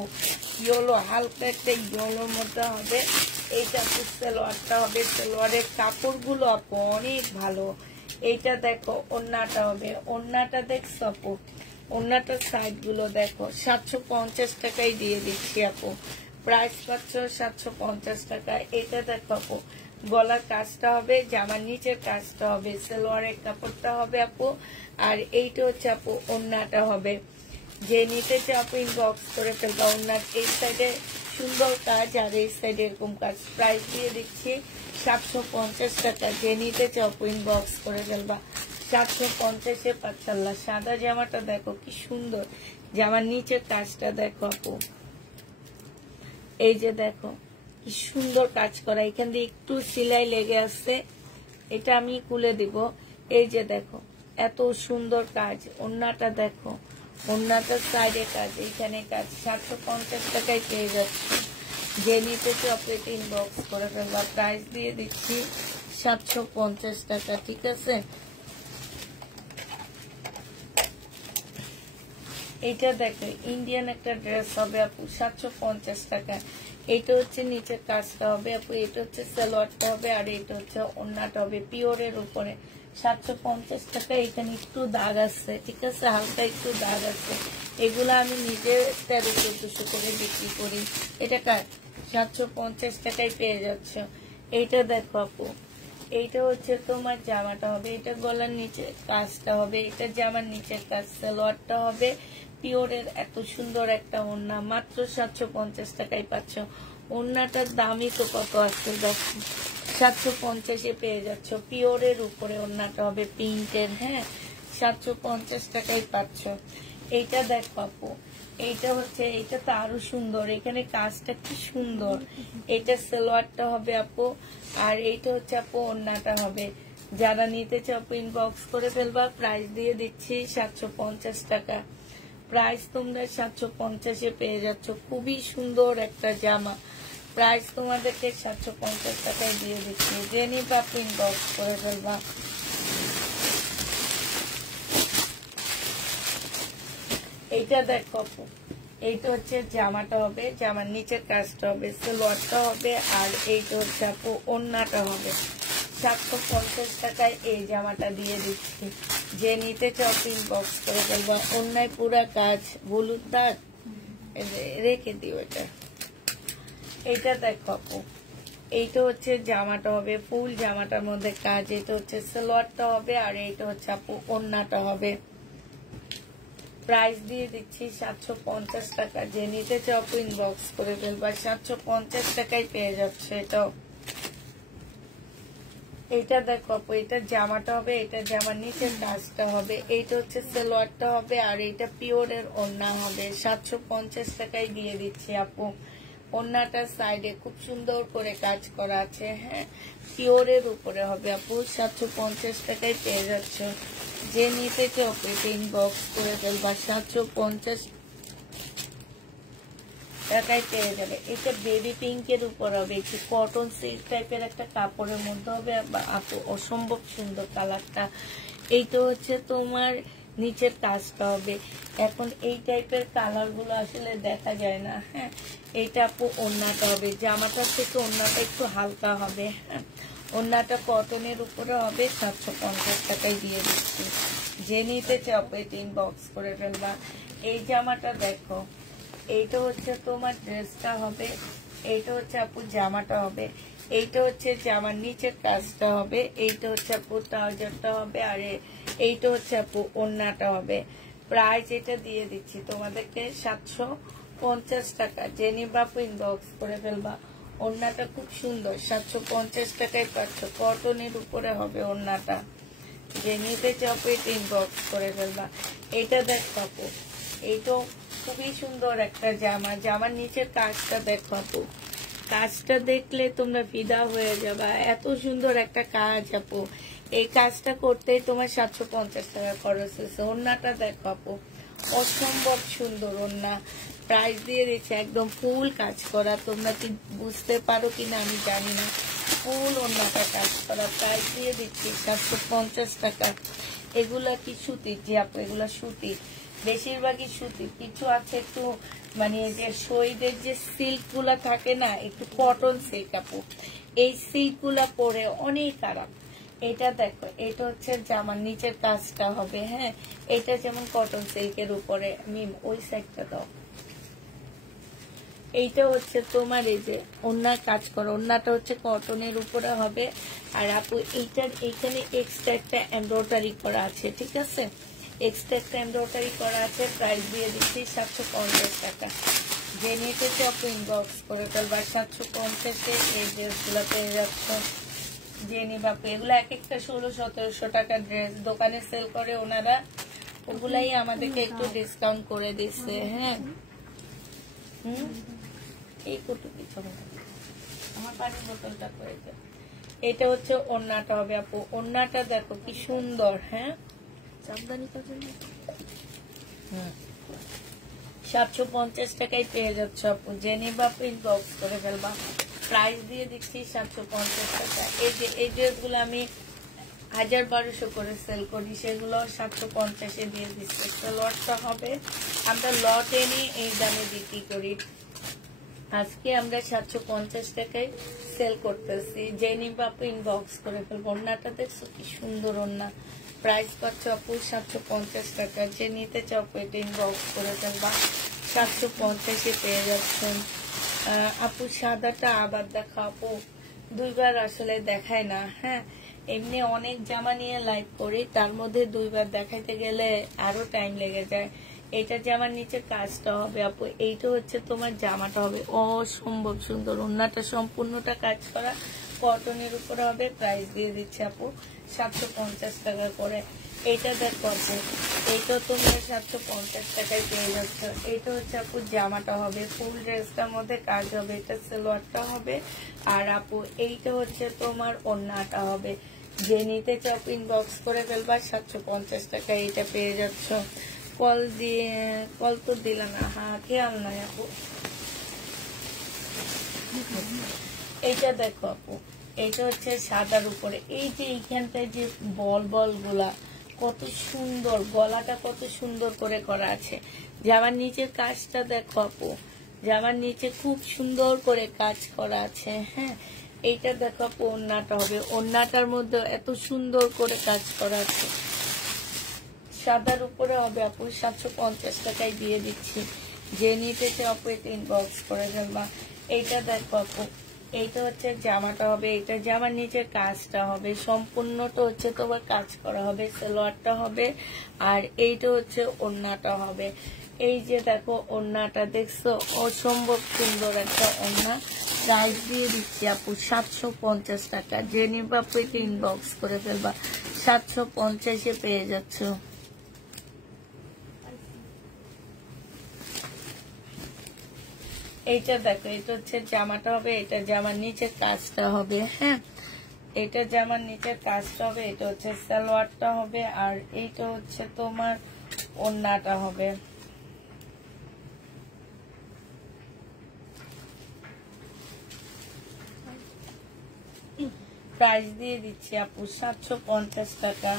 ইয়েলো হালকা একটা ইয়েলোর মধ্যে হবে। এইটা আপু সেলোয়ারটা হবে, সেলোয়ারের কাপড়গুলো আপু অনেক ভালো। এইটা দেখো ওন্নাটা হবে, ওন্নাটা দেখছো আপু, ওন্নাটার সাইড গুলো দেখো। 750 টাকায় দিয়ে দিচ্ছি আপু। প্রাইস পাচ্ছ 750 টাকা। এটা দেখো আপু গলার কাজটা হবে, জামার নিচের কাজটা হবে, সেলোয়ারের কাপড়টা হবে আপু, আর এইটা হচ্ছে আপু ওন্নাটা হবে। যে নিতে চাও আপু ইনবক্স করে ফেলবা। ওন্নার এই সাইডে সুন্দর কাজ আর এই সাইডে এরকম কাজ। প্রাইস দিয়ে দিচ্ছি 750 টাকা। যে নিতে চাও আপু ইনবক্স করে ফেলবা, 750-এ পাচ্ছাল্লা। সাদা জামাটা দেখো কি সুন্দর, জামার নিচের কাজটা দেখো আপু, এই যে দেখো কি সুন্দর কাজ করা, এখান দিয়ে একটু সেলাই লেগে আসছে, এটা আমি খুলে দিব। এই যে দেখো এত সুন্দর কাজ। ওন্নাটা দেখো, ওন্নাটার সাইডে কাজ, এইখানে কাজ। 750 টাকায় পেয়ে যাচ্ছে। যে নিতে চাও এটা ইনবক্স করে ফেলবা। প্রাইস দিয়ে দিচ্ছি 750 টাকা। ঠিক আছে, এটা দেখো ইন্ডিয়ান একটা ড্রেস হবে আপু, 750 টাকা। এইটা হচ্ছে নিচের কাজটা হবে আপু, এটা হচ্ছে সালোয়ারটা হবে, আর এটা হচ্ছে ওন্নাটা হবে পিওরের উপরে। 750 টাকা। এখানে একটু দাগ আছে, ঠিক আছে, হালকা একটু দাগ আছে। এগুলো আমি নিজে 1300-1400 করে বিক্রি করি। এটা কার 750 টাকায় পেয়ে যাচ্ছ। এইটা দেখো আপু, এইটা হচ্ছে তোমার জামাটা হবে, এটা গলার নিচে কাজটা হবে, এটা জামার নিচের কাজ, সালোয়ারটা হবে পিওরের। এত সুন্দর একটা ওড়না মাত্র 750 টাকায় পাচ্ছ। ওড়নাটার দামই তো কত আছে দেখো, 750-এ পেয়ে যাচ্ছ। পিওরের উপরে ওড়নাটা হবে প্রিন্টের, হ্যাঁ 750 টাকায় পাচ্ছ। এইটা দেখো আপু, এইটা হচ্ছে, এইটা তো আরো সুন্দর, এখানে কাজটা কি সুন্দর। এটা সালোয়ারটা হবে আপু, আর এইটা হচ্ছে আপু ওড়নাটা হবে। যারা নিতে চাও ইনবক্স করে ফেলবা। প্রাইস দিয়ে দিচ্ছি 750 টাকা। প্রাইস তোমরা 750-এ পেয়ে যাচ্ছ। খুবই সুন্দর একটা জামা। প্রাইস তোমাদেরকে 750 টাকায় দিয়ে দিচ্ছি। যে নিবা ইনবক্স করে ফেলবা। এইটা দেখো আপু, এইটা হচ্ছে জামাটা হবে, জামার নিচের কাজটা হবে, সালোয়ারটা হবে, আর এইটা হচ্ছে আপু ওড়নাটা হবে। 750 টাকায় এই জামাটা দিয়ে দিচ্ছি। যে নিতে চাও ইনবক্স করে ফেলবা। ওড়নায় পুরা কাজ, হলুদ দাগ রেখে দিও। এটা এইটা দেখো আপু, এইটা হচ্ছে জামাটা হবে, ফুল জামাটার মধ্যে কাজ। এটা হচ্ছে সালোয়ারটা হবে, আর এইটা হচ্ছে আপু ওড়নাটা হবে। প্রাইস দিয়ে দিচ্ছি 750 টাকা। যে নিতে চাও ইনবক্স করে ফেলবা। 750 টাকায় পেয়ে যাচ্ছে এটাও। এইটা দেখো আপু, এটা জামাটা হবে, এটা জামার নিচের কাজটা হবে, এইটা হচ্ছে সালোয়ারটা হবে, আর এটা পিওরের ওড়না হবে। 750 টাকায় দিয়ে দিচ্ছি আপু। ওড়নাটার সাইডে খুব সুন্দর করে কাজ করা আছে, হ্যাঁ, পিওরের উপরে হবে আপু। 750 টাকায় পেয়ে যাচ্ছ। যে নিতে চাও ইনবক্স করে ফেলবা। 750 টাকায় পেয়ে যাবে। এটা বেবি পিঙ্কের উপর হবে, একটু কটন সিল্ক টাইপের একটা কাপড়ের মধ্যে হবে আপু, অসম্ভব সুন্দর কালারটা। এইটা হচ্ছে তোমার নিচের কাজটা হবে। এখন এই টাইপের কালার গুলো আসলে দেখা যায় না, হ্যাঁ। এইটা আপু ওড়নাটা হবে, জামাটার থেকে ওড়নাটা একটু হালকা হবে, হ্যাঁ। ওড়নাটা কটনের উপরে হবে। 750 টাকায় দিয়ে দিচ্ছি। যে নিতে চাও ইনবক্স করে ফেলবা। এই জামাটা দেখো, এইটা হচ্ছে তোমার ড্রেসটা হবে, এইটা হচ্ছে আপু জামাটা হবে, এইটা হচ্ছে জামার নিচের কাজটা হবে, এইটা হচ্ছে আপু ট্রাউজারটা হবে, আর এইটা হচ্ছে আপু ওড়নাটা হবে। প্রাইস এটা দিয়ে দিচ্ছি তোমাদেরকে 750 টাকা। যে নিবা আপু ইনবক্স করে ফেলবা। ওড়নাটা খুব সুন্দর, 750 টাকায় পাচ্ছ। কটনের উপরে হবে ওড়নাটা। যে নিতে চাও এটা ইনবক্স করে ফেলবা। এটা দেখো আপু, এইটাও খুবই সুন্দর একটা জামা। জামার নিচের কাজটা দেখো আপু, কাজটা দেখলে তোমরা ফিদা হয়ে যাবা। এত সুন্দর একটা কাজ আপু। এই কাজটা করতেই তোমার 750 টাকা খরচ হয়েছে। ওড়নাটা দেখো আপু, অসম্ভব সুন্দর ওড়না। প্রাইস দিয়ে দিচ্ছে একদম ফুল কাজ করা। তোমরা কি বুঝতে পারো কিনা আমি জানি না। ফুল ওড়নাটা কাজ করা। প্রাইস দিয়ে দিচ্ছি 750 টাকা। এগুলা কি সুতির? জি আপু, এগুলা সুতির, বেশিরভাগই সুতির। কিছু আছে একটু মানে যে শহীদের যে সিল্ক গুলা থাকে না, একটু কটন সিল্ক আপু। এই সিল্ক গুলা পরে অনেক আরাম। এটা দেখো, এটা হচ্ছে জামার নিচের কাজটা হবে, হ্যাঁ। এটা যেমন কটন সিল্কের উপরে, মিম ওই সাইডটা দাও। এইটা হচ্ছে তোমার এই যে ওড়নার কাজ করো, ওড়নাটা হচ্ছে কটনের উপরে হবে। আর আপু এইটার এইখানে এক্সট্রা একটা এমব্রয়ডারি করা আছে, ঠিক আছে, এক্সট্রা একটা এমব্রয়ডারি করা আছে। প্রাইস দিয়ে দিচ্ছি 750 টাকা। যে নিতে চাও ইনবক্স করে ফেলবা। 750-এ এই ড্রেসগুলো পেয়ে যাচ্ছ। যে নিবা আপু, এগুলো এক একটা 1600-1700 টাকা ড্রেস দোকানে সেল করে ওনারা, ওগুলাই আমাদেরকে একটু ডিসকাউন্ট করে দিচ্ছে, হ্যাঁ। এই কত কিছু আমার পানির বোতলটা করে দাও। এটা হচ্ছে ওড়নাটা হবে আপু। ওড়নাটা দেখো কি সুন্দর, হ্যাঁ। জামদানি কাজের মতো। 750 টাকায় পেয়ে যাচ্ছ আপু। যে নিবা আপু ইনবক্স করে ফেলবা। প্রাইস দিয়ে দিচ্ছি 750 টাকা। এই যে এই ড্রেসগুলো আমি 1000-1200 করে সেল করি, সেগুলো 750-এ দিয়ে দিচ্ছি। একটা লটটা হবে, আমরা লট এনে এই দামে বিক্রি করি। আজকে আমরা 750 টাকায় সেল করতেছি। যে নিবা আপু ইনবক্স করে ফেলবো। ওড়নাটা দেখছো কি সুন্দর ওড়না। প্রাইস পাচ্ছ আপু 750 টাকা। যে নিতে চাও এটা ইনবক্স করে ফেলবা। 750-এ পেয়ে যাচ্ছেন আপু। সাদাটা আবার দেখো আপু, দুইবার আসলে দেখায় না, হ্যাঁ। এমনি অনেক জামা নিয়ে লাইভ করি, তার মধ্যে দুইবার দেখাইতে গেলে আরো টাইম লেগে যায়। এটা জামার নিচে কাজটা হবে আপু। এইটা হচ্ছে তোমার জামাটা হবে, অসম্ভব সুন্দর। ওড়নাটা সম্পূর্ণটা কাজ করা, কটনের উপরে হবে। প্রাইস দিয়ে দিচ্ছে আপু 750 টাকা করে। এইটা দেখো আপু, এইটা তোমরা 750 টাকায় পেয়ে যাচ্ছ। এইটা হচ্ছে আপু জামাটা হবে, ফুল ড্রেসটার মধ্যে কাজ হবে। এটা সালোয়ারটা হবে, আর আপু এইটা হচ্ছে তোমার ওড়নাটা হবে। যে নিতে চাও ইনবক্স করে ফেলবা। 750 টাকায় এটা পেয়ে যাচ্ছ। কল তো দিলা না, হ্যাঁ, খেয়াল নাই আপু। এইটা দেখো আপু, এইটা হচ্ছে সাদার উপরে। এই যে এইখানটায় যে বল বল গুলা কত সুন্দর, গলাটা কত সুন্দর করে করা আছে। জামার নিচের কাজটা দেখো আপু, জামার নিচে খুব সুন্দর করে কাজ করা আছে, হ্যাঁ। এইটা দেখো আপু ওড়নাটা হবে, ওড়নাটার মধ্যে এত সুন্দর করে কাজ করা আছে। সাদার উপরে হবে আপু। 750 টাকায় দিয়ে দিচ্ছি। যে নিতে চাও আপু এটা ইনবক্স করে ফেলবা। এইটা দেখো আপু, এইটা হচ্ছে জামাটা হবে, এটা জামার নিচের কাজটা হবে, সম্পূর্ণটা হচ্ছে তোমার কাজ করা হবে। সালোয়ারটা হবে, আর এইটা হচ্ছে ওড়নাটা হবে। এই যে দেখো ওড়নাটা দেখছো, অসম্ভব সুন্দর একটা ওড়না। প্রাইস দিয়ে দিচ্ছি আপু 750 টাকা। যে নিবে আপু এটা ইনবক্স করে ফেলবা, 750-এ পেয়ে যাচ্ছ। এইটা দেখো, এটা হচ্ছে জামাটা হবে, এটা জামার নিচের কাজটা হবে। হ্যাঁ, এটা জামার নিচের কাজটা হবে, এটা হচ্ছে সালোয়ারটা হবে, আর এইটা হচ্ছে তোমার ওড়নাটা হবে। প্রাইস দিয়ে দিচ্ছি আপু 750 টাকা।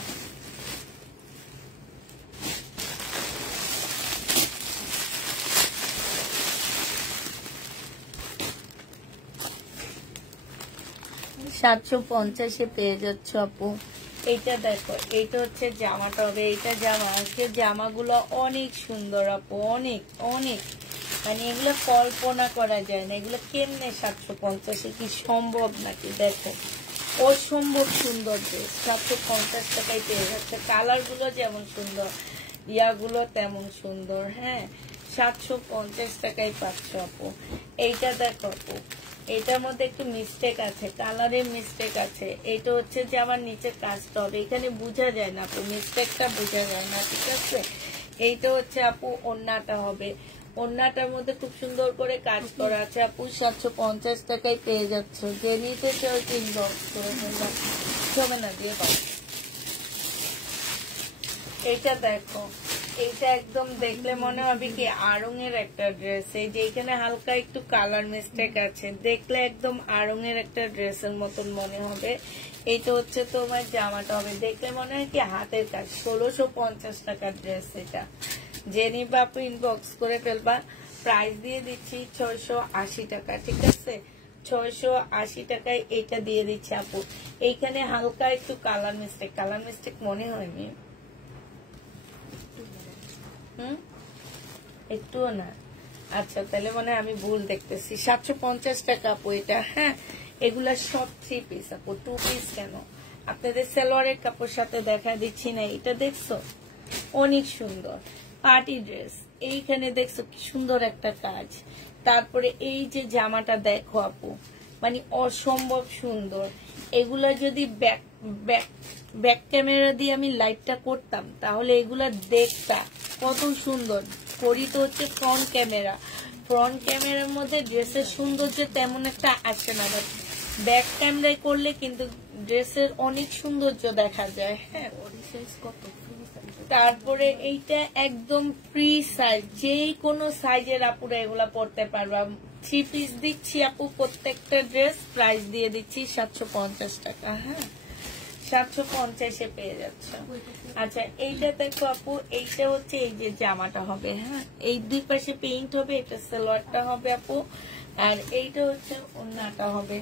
$750 পেয়ে যাচ্ছ আপু। এইটা দেখো, এইটা হচ্ছে জামাটা হবে, এইটা জামা। আজকে জামাগুলো অনেক সুন্দর আপু, অনেক অনেক, মানে এগুলো কল্পনা করা যায় না। এগুলো কেমনে 750-এ, কি সম্ভব নাকি? দেখো, অসম্ভব সুন্দর ড্রেস, 750 টাকায় পেয়ে যাচ্ছে। কালার গুলো যেমন সুন্দর, ইয়াগুলো তেমন সুন্দর। হ্যাঁ, 750 টাকায় পাচ্ছ আপু। এইটা দেখো আপু, এটার মধ্যে একটু মিস্টেক আছে, কালারের মিস্টেক আছে। এটা হচ্ছে যে আমার নিচে কাজটা হবে, এখানে বোঝা যায় না আপু, মিস্টেকটা বোঝা যায় না, ঠিক আছে? এইটা হচ্ছে আপু ওড়নাটা হবে, ওড়নাটার মধ্যে খুব সুন্দর করে কাজ করা আছে আপু। 750 টাকায় পেয়ে যাচ্ছ। যে নিতে চাও ইনবক্স করে ফেললাম, ছবে না দিয়ে পাবো। এইটা দেখো, এইটা একদম দেখলে মনে হবে কি আড়ং এর একটা ড্রেস। এই যে এখানে হালকা একটু কালার মিস্টেক আছে, দেখলে একদম আড়ং এর একটা ড্রেসের মতন মনে হবে। এইটা হচ্ছে তোমার জামাটা হবে, দেখলে মনে হয় কি হাতের কাজ। 1650 টাকার ড্রেস এটা। যে নিবা আপু ইনবক্স করে ফেলবা। প্রাইস দিয়ে দিচ্ছি 680 টাকা, ঠিক আছে? 680 টাকায় এটা দিয়ে দিচ্ছি আপু। এইখানে হালকা একটু কালার মিস্টেক মনে হয়নি, একটুও না। আচ্ছা, তাহলে মনে হয় আমি ভুল দেখতেছি। 750 টাকা আপু এটা। হ্যাঁ, এগুলা সব 3 পিস আপু, 2 পিস কেন? আপনাদের সালোয়ারের কাপড় সাথে দেখা দিচ্ছি না, এটা দেখছো অনেক সুন্দর পার্টি ড্রেস। এইখানে দেখছো কি সুন্দর একটা কাজ। তারপরে এই যে জামাটা দেখো আপু, মানে অসম্ভব সুন্দর। এগুলা যদি ব্যাক ব্যাক ব্যাক ক্যামেরা দিয়ে আমি লাইটটা করতাম, তাহলে এগুলা দেখতা কত সুন্দর। করি তো হচ্ছে ফ্রন্ট ক্যামেরা, ফ্রন্ট ক্যামেরার মধ্যে ড্রেসের সৌন্দর্য তেমন একটা আসে না, ব্যাক ক্যামেরায় করলে কিন্তু ড্রেসের অনেক সৌন্দর্য দেখা যায়। হ্যাঁ, তারপরে এইটা একদম ফ্রি সাইজ, যে কোনো সাইজের আপুরা এগুলা পড়তে পারবা। 3 পিস দিচ্ছি আপু প্রত্যেকটা ড্রেস। প্রাইস দিয়ে দিচ্ছি 750 টাকা। হ্যাঁ, 750-এ পেয়ে যাচ্ছে। আচ্ছা, এইটা দেখো আপু, এইটা হচ্ছে এই যে জামাটা হবে। হ্যাঁ, এই দুই পাশে পেইন্ট হবে, এটা সালোয়ারটা হবে আপু, আর এইটা হচ্ছে ওড়নাটা হবে।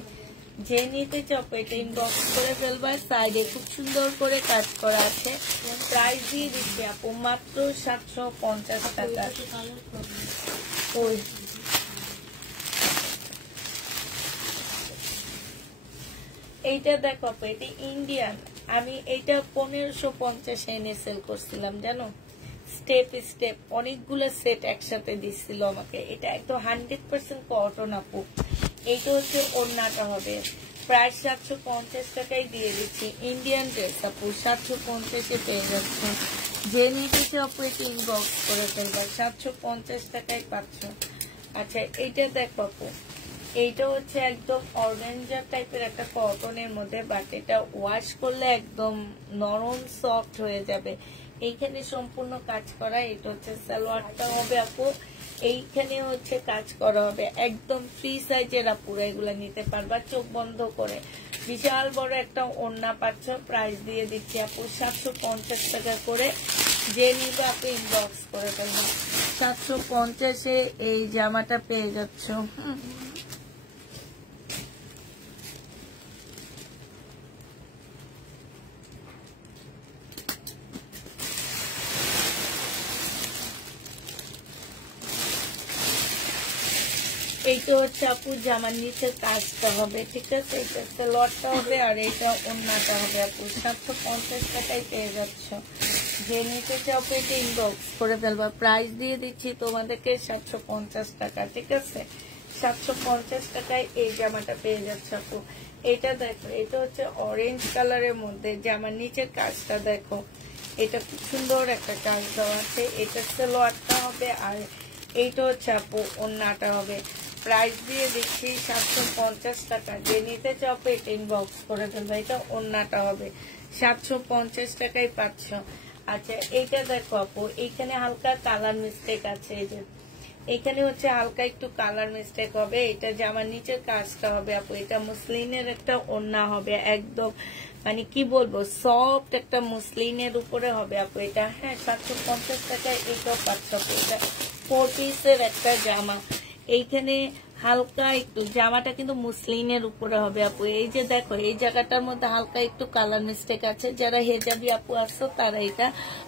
যে নিতে চাও এটা ইনবক্স করে ফেলবা। সাইডে খুব সুন্দর করে কাজ করা আছে। প্রাইস দিয়ে দিচ্ছি আপু মাত্র 750 টাকা। ওই এইটা দেখো আপু, এটা ইন্ডিয়ান। আমি এইটা 1550 এনে সেল করছিলাম জানো। স্টেপ স্টেপ অনেকগুলো সেট একসাথে দিচ্ছিল আমাকে। এটা একদম 100% কটন আপু। এইটা হচ্ছে ওড়নাটা হবে। প্রায় 750 টাকায় দিয়ে দিচ্ছি। ইন্ডিয়ান ড্রেস আপু, 750-এ পেয়ে যাচ্ছে। যে নিতে আপু এটা ইনবক্স করে ফেলবা, 750 টাকায় পাচ্ছ। আচ্ছা, এইটা দেখো আপু, এইটা হচ্ছে একদম অর্গানজা টাইপের একটা কটনের মধ্যে, বাট এটা ওয়াশ করলে একদম নরম সফট হয়ে যাবে। এইখানে সম্পূর্ণ কাজ করা। এটা হচ্ছে সালোয়ারটা হবে আপু, এইখানে হচ্ছে কাজ করা হবে। একদম ফ্রি সাইজের আপুরা এগুলা নিতে পারবা চোখ বন্ধ করে। বিশাল বড় একটা ওড়না পাচ্ছ। প্রাইস দিয়ে দিচ্ছি আপু 750 টাকা করে। যে নিবে আপনি ইনবক্স করে ফেলবেন। 750-এ এই জামাটা পেয়ে যাচ্ছ। এইটা হচ্ছে আপু জামার নিচে কাজটা হবে, ঠিক আছে? এটা সালোয়ারটা হবে, আর এইটা ওড়নাটা হবে আপু। 750 টাকায় পেয়ে যাচ্ছ। যে নিতে চাও এটা ইনবক্স করে ফেলবা। প্রাইস দিয়ে দিচ্ছি তোমাদেরকে 750 টাকা, ঠিক আছে? 750 টাকায় এই জামাটা পেয়ে যাচ্ছে আপু। এটা দেখো, এটা হচ্ছে অরেঞ্জ কালারের মধ্যে, জামার নিচের কাজটা দেখো, এটা খুব সুন্দর একটা কাজ দেওয়া আছে। এটা সালোয়ারটা হবে, আর এইটা হচ্ছে আপু ওড়নাটা হবে। প্রাইস দিয়ে দিচ্ছি 750 টাকা। যে নিতে চাও পেট ইনবক্স করে দেবো। এটা ওড়নাটা হবে, 750 টাকায় পাচ্ছ। আচ্ছা, এইটা দেখো আপু, এইখানে হালকা কালার মিস্টেক আছে। এই যে এখানে হচ্ছে হালকা একটু কালার মিস্টেক হবে। এটা জামার নিচের কাজটা হবে আপু। এটা মুসলিনের একটা ওড়না হবে, একদম মানে কি বলবো, সফট একটা মুসলিনের উপরে হবে আপু এটা। হ্যাঁ, 750 টাকায় এটাও পাচ্ছ আপু। এটা 4 পিসের একটা জামা। এইখানে হালকা একটু জামাটা কিন্তু মুসলিনের উপরে হবে আপু। এই যে দেখো, এই জায়গাটার মধ্যে হালকা একটু কালার মিস্টেক আছে। যারা হেজাবি আপু আসছো তারা এটা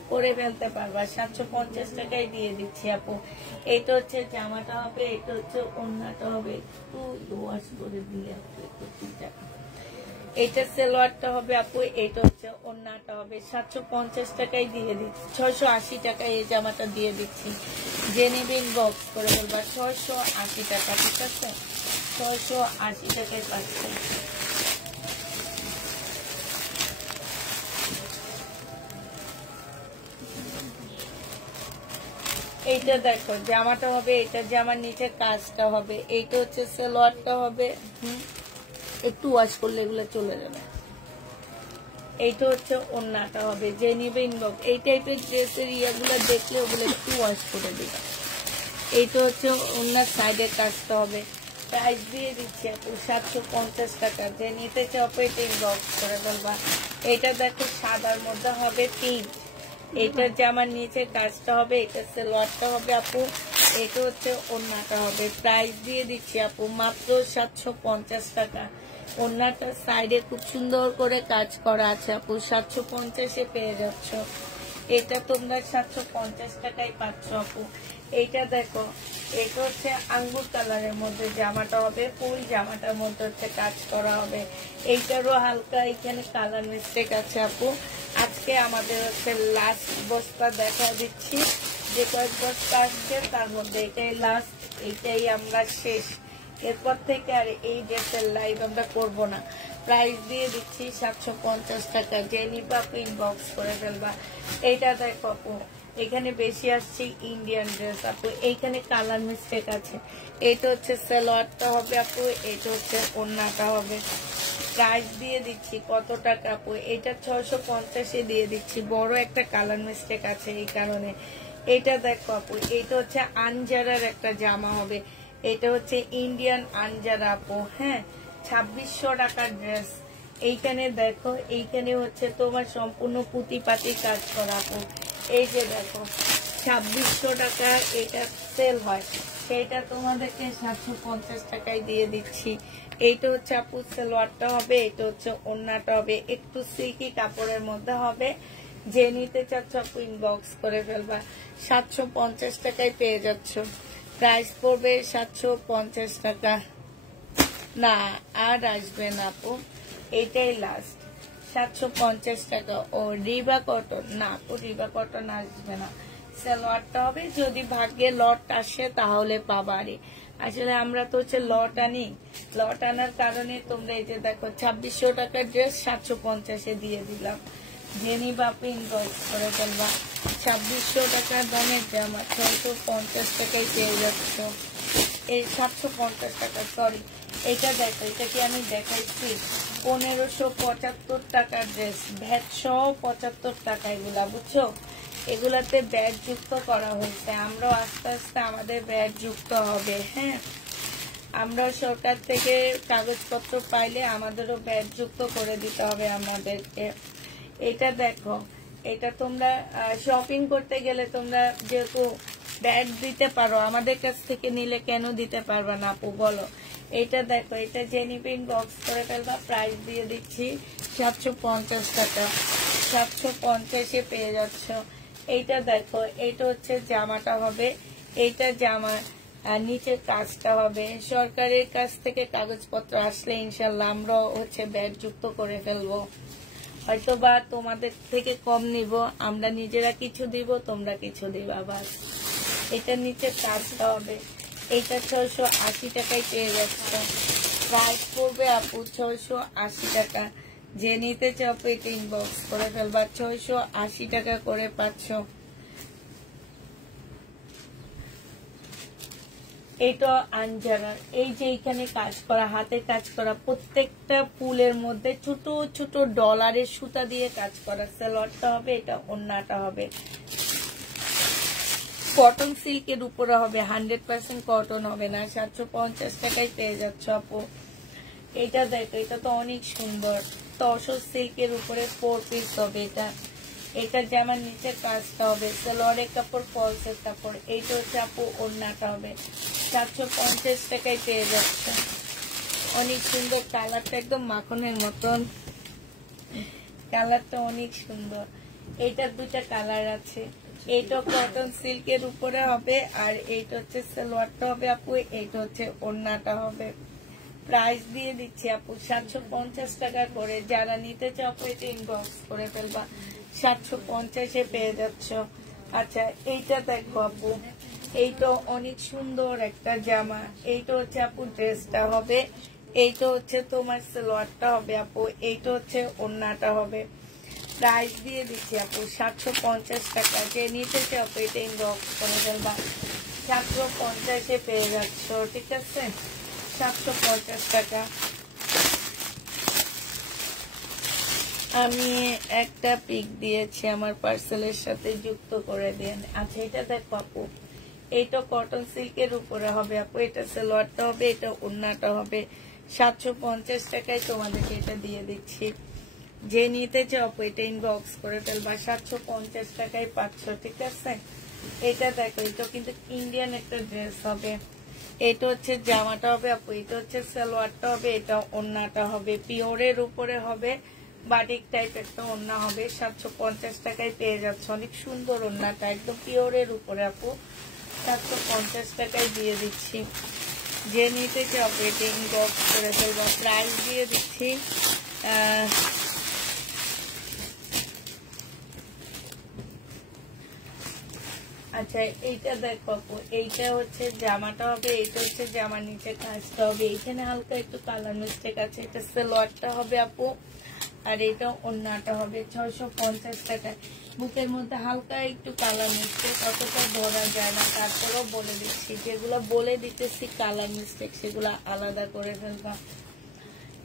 পরে ফেলতে পারবা। 750 টাকায় দিয়ে দিচ্ছি আপু। এটা হচ্ছে জামাটা হবে, এটা হচ্ছে ওড়নাটা হবে। একটু ওয়াশ করে দিয়ে আপু এটা সালোয়ারটা হবে আপু। এটা হচ্ছে ওড়নাটা হবে। 750 টাকায় দিয়ে দিচ্ছি, 680 টাকায় এই জামাটা দিয়ে দিচ্ছি। যে নেবে ইনবক্স করে বলবা 680 টাকা, ঠিক আছে? 680 টাকায় পাচ্ছে। এইটা দেখো, জামাটা হবে, এটা জামার নিচে কাজটা হবে। এইটা হচ্ছে সালোয়ারটা হবে। একটু ওয়াশ করলে এগুলো চলে যাবে। এইটা হচ্ছে ওড়নাটা হবে। যে নিবে ইনবক্স। এই টাইপের ড্রেসের ইয়াগুলো দেখলে ওগুলো একটু ওয়াশ করে দিবে। এইটা হচ্ছে ওড়নার সাইডের কাজটা হবে। প্রাইস দিয়ে দিচ্ছি আপু 750 টাকা। যে নিতে চাও এটা ইনবক্স করে বলবা। এটা দেখো সাদার মধ্যে হবে পিঙ্ক। এটা জামার নিচে কাজটা হবে, এটা সালোয়ারটা হবে আপু। এটা হচ্ছে ওড়নাটা হবে। প্রাইস দিয়ে দিচ্ছি আপু মাত্র 750 টাকা। ওড়নাটার সাইডে খুব সুন্দর করে কাজ করা আছে আপু। 750-এ পেয়ে যাচ্ছ। এটা তোমরা 750 টাকায় পাচ্ছ আপু। এইটা দেখো, এটা হচ্ছে আঙ্গুর কালারের মধ্যে জামাটা হবে। ফুল জামাটার মধ্যে হচ্ছে কাজ করা হবে। এইটারও হালকা এখানে কালার মিস্টেক আছে আপু। আজকে আমাদের হচ্ছে লাস্ট বস্তা দেখা দিচ্ছি। যে কয়েক বস্তা আসছে তার মধ্যে এটাই লাস্ট, এইটাই আমরা শেষ। এরপর থেকে আর এই ড্রেসের লাইভ আমরা করবো না। প্রাইস দিয়ে দিচ্ছি 750 টাকা। যে নিবা ইনবক্স করে ফেলবা। এইটা দেখো আপু, এখানে বেশি আসছে ইন্ডিয়ান ড্রেস আপু। এইখানে কালার মিস্টেক আছে। এটা হচ্ছে সালোয়ারটা হবে আপু। এটা হচ্ছে ওড়নাটা হবে। প্রাইস দিয়ে দিচ্ছি কত টাকা আপু? এটা 650-এ দিয়ে দিচ্ছি। বড় একটা কালার মিস্টেক আছে এই কারণে। এটা দেখো আপু, এটা হচ্ছে আনজারার একটা জামা হবে। এটা হচ্ছে ইন্ডিয়ান আনজারা আপু। হ্যাঁ, 2600 টাকার ড্রেস। এইখানে দেখো, এইখানে হচ্ছে তোমার সম্পূর্ণ পুঁতি পাতি কাজ করা আপু। এই যে দেখো, 2600 টাকা এটা সেল হয়, সেটা তোমাদেরকে 750 টাকায় দিয়ে দিচ্ছি। এইটা হচ্ছে আপু সালোয়ারটা হবে। এটা হচ্ছে ওড়নাটা হবে। একটু সিল্কি কাপড়ের মধ্যে হবে। যে নিতে চাচ্ছ আপু ইনবক্স করে ফেলবা। 750 টাকায় পেয়ে যাচ্ছ। প্রাইস পড়বে 750 টাকা। না, আর আসবে না আপু, এটাই লাস্ট। 750 টাকা। ও রিবা কটন, না আপু রিবা কটন আসবে না। সালোয়ারটা হবে। যদি ভাগ্যে লট আসে তাহলে পাবারে। আসলে আমরা তো হচ্ছে লট আনি। লট আনার কারণে তোমরা এই যে দেখো 2600 টাকার ড্রেস 750-এ দিয়ে দিলাম। জেনি বাপে ইনবক্স করে ফেলবা। 2600 টাকার দামের জামা 650 টাকায় পেয়ে যাচ্ছ। এই 750 টাকা, সরি। এটা দেখো, এটা কি আমি দেখাইছি? 1575 টাকার ড্রেস, ভ্যাট সহ 75 টাকা। এগুলা বুঝছো, এগুলাতে ব্যাট যুক্ত করা হয়েছে। আমরাও আস্তে আস্তে আমাদের ব্যাট যুক্ত হবে। হ্যাঁ, আমরা সরকার থেকে কাগজপত্র পাইলে আমাদেরও ব্যাট যুক্ত করে দিতে হবে আমাদেরকে। এটা দেখো, এটা তোমরা শপিং করতে গেলে তোমরা যেহেতু ব্যাট দিতে পারো, আমাদের কাছ থেকে নিলে কেন দিতে পারবা না আপু বলো? এটা দেখো, এটা জেনিপিন বক্স করে ফেলবা। প্রাইস দিয়ে দিচ্ছি 750 টাকা। 750-এ পেয়ে যাচ্ছ। এইটা দেখো, এটা হচ্ছে জামাটা হবে। এইটা জামা নিচের কাজটা হবে। সরকারের কাছ থেকে কাগজপত্র আসলে ইনশাল্লাহ আমরা হচ্ছে ব্যাট যুক্ত করে ফেলবো। হয়তো বা তোমাদের থেকে কম নিব, আমরা নিজেরা কিছু দিব, তোমরা কিছু দিবা। বাস, এটা নিচে কাজটা হবে। এইটা 680 টাকায় পেয়ে যাচ্ছে। প্রাইস পড়বে আপু 680 টাকা। যে নিতে চাও পেটে ইনবক্স করে ফেলবা। 680 টাকা করে পাচ্ছ। এটা আনজারার, এই যে এখানে কাজ করা, হাতে কাজ করা, প্রত্যেকটা ফুলের মধ্যে ছোট ছোট ডলারের সুতা দিয়ে কাজ করা। সালোয়ারটা হবে এটা, ওড়নাটা হবে কটন সিল্কের উপরে হবে, 100% কটন হবে না। 750 টাকায় পেয়ে যাচ্ছ আপু। এটা দেখো, এটা তো অনেক সুন্দর, তসর সিল্কের উপরে 4 পিস হবে এটা। এটা জামার নিচে কাজটা হবে, সালোয়ারের কাপড়, ফলসের কাপড়। এইটা হচ্ছে আপু ওড়নাটা হবে। 750 টাকায় পেয়ে যাচ্ছে। অনেক সুন্দর, কালারটা একদম মাখনের মতন, কালারটা অনেক সুন্দর। এইটার দুইটা কালার আছে। এইটা কটন সিল্কের উপরে হবে, আর এইটা হচ্ছে সালোয়ারটা হবে আপু, এইটা হচ্ছে ওড়নাটা হবে। প্রাইস দিয়ে দিচ্ছি আপু 750 টাকা করে। যারা নিতে চাও এটা ইনবক্স করে ফেলবা। 750-এ পেয়ে যাচ্ছ। আচ্ছা, এইটা দেখো আপু, এইটা অনেক সুন্দর একটা জামা। এইটা হচ্ছে আপু ড্রেসটা হবে, এইটা হচ্ছে তোমার সালোয়ারটা হবে আপু, এইটা হচ্ছে ওড়নাটা হবে। প্রাইস দিয়ে দিচ্ছি আপু 750 টাকা। যে নিতে চাও এটা ইনবক্স করে ফেলবা। 750-এ পেয়ে যাচ্ছ, ঠিক আছে? 750 টাকা। আমি একটা পিক দিয়েছি আমার পার্সেলের সাথে, যুক্ত করে দেন। আচ্ছা, এটা দেখো আপু, এইটা কটন সিল্কের উপরে হবে আপু, এটা সালোয়ারটা হবে, এটা ওড়নাটা হবে। 750 টাকায় তোমাদেরকে এটা দিয়ে দিচ্ছি। যে নিতে চাও আপু এটা ইনবক্স করে ফেলবা। 750 টাকায় পাচ্ছ, ঠিক আছে? এটা দেখো, এটা কিন্তু ইন্ডিয়ান একটা ড্রেস হবে। এটা হচ্ছে জামাটা হবে আপু, এটা হচ্ছে সালোয়ারটা হবে, এটা ওড়নাটা হবে। পিওরের উপরে হবে, বাটিক টাইপ একটা ওড়না হবে। 750 টাকায় পেয়ে যাচ্ছে। অনেক সুন্দর ওড়নাটা, একদম পিওরের উপরে আপু। 750 টাকায় দিয়ে দিচ্ছি। যে নিতে চাও এটা ইনবক্স করে ফেলবা। প্রাইস দিয়ে দিচ্ছি আচ্ছা, এইটা দেখো আপু, এইটা হচ্ছে জামাটা হবে, এইটা হচ্ছে জামার নিচে কাজটা হবে। এইখানে হালকা একটু কালার মিস্টেক আছে। এটা সালোয়ারটা হবে আপু, আর এটা ওড়নাটা হবে। 650 টাকা। বুকের মধ্যে হালকা একটু কালার মিস্টেক, অতটা ধরা যায় না, তারপরেও বলে দিচ্ছি। যেগুলো বলে দিতেছি কালার মিস্টেক, সেগুলো আলাদা করে ফেলবা।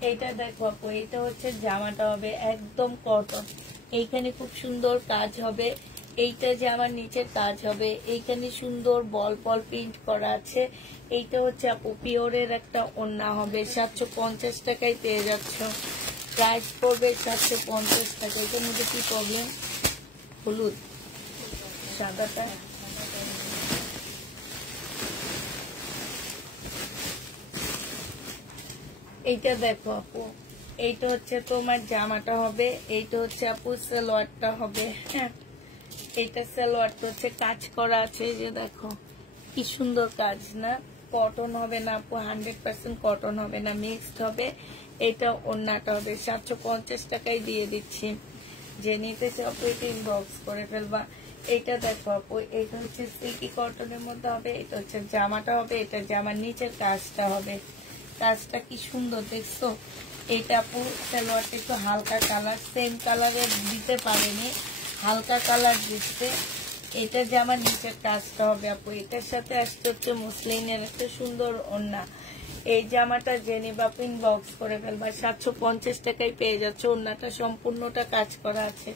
এইটা দেখো আপু, এইটা হচ্ছে জামাটা হবে একদম কটন। এইখানে খুব সুন্দর কাজ হবে। এইটা জামার নিচের কাজ হবে, এইখানে সুন্দর বল বল প্রিন্ট করা আছে। এইটা হচ্ছে আপু পিওরের একটা ওড়না হবে। 750 টাকায় পেয়ে যাচ্ছ। প্রাইস পড়বে 750 টাকা। এটার মধ্যে কি প্রবলেম? হলুদ সাদাটা। এইটা দেখো আপু, এইটা হচ্ছে তোমার জামাটা হবে, এইটা হচ্ছে আপু সালোয়ারটা হবে। হ্যাঁ, এইটা সালোয়ারটা হচ্ছে কাজ করা আছে, যে দেখো কি সুন্দর কাজ না? কটন হবে না আপু, 100% কটন হবে না, মিক্সড হবে। এটা ওড়নাটা হবে। 750 টাকায় দিয়ে দিচ্ছি। যে নিতে চাও আপু এটা ইনবক্স করে ফেলবা। এটা দেখো আপু, এটা হচ্ছে সিল্কি কটনের মধ্যে হবে, এটা হচ্ছে জামাটা হবে, এটা জামার নিচের কাজটা হবে। কাজটা কি সুন্দর দেখছো? এটা আপু সালোয়ারটা একটু হালকা কালার, সেম কালারের দিতে পারেনি, হালকা কালার দিচ্ছে। এটা জামার নিচের কাজটা হবে আপু। এটার সাথে আসতে হচ্ছে মুসলিনের একটা সুন্দর ওড়না। এই জামাটা জেনে বাপু ইনবক্স করে ফেলবা। 750 টাকায় পেয়ে যাচ্ছে। ওড়নাটা সম্পূর্ণটা কাজ করা আছে।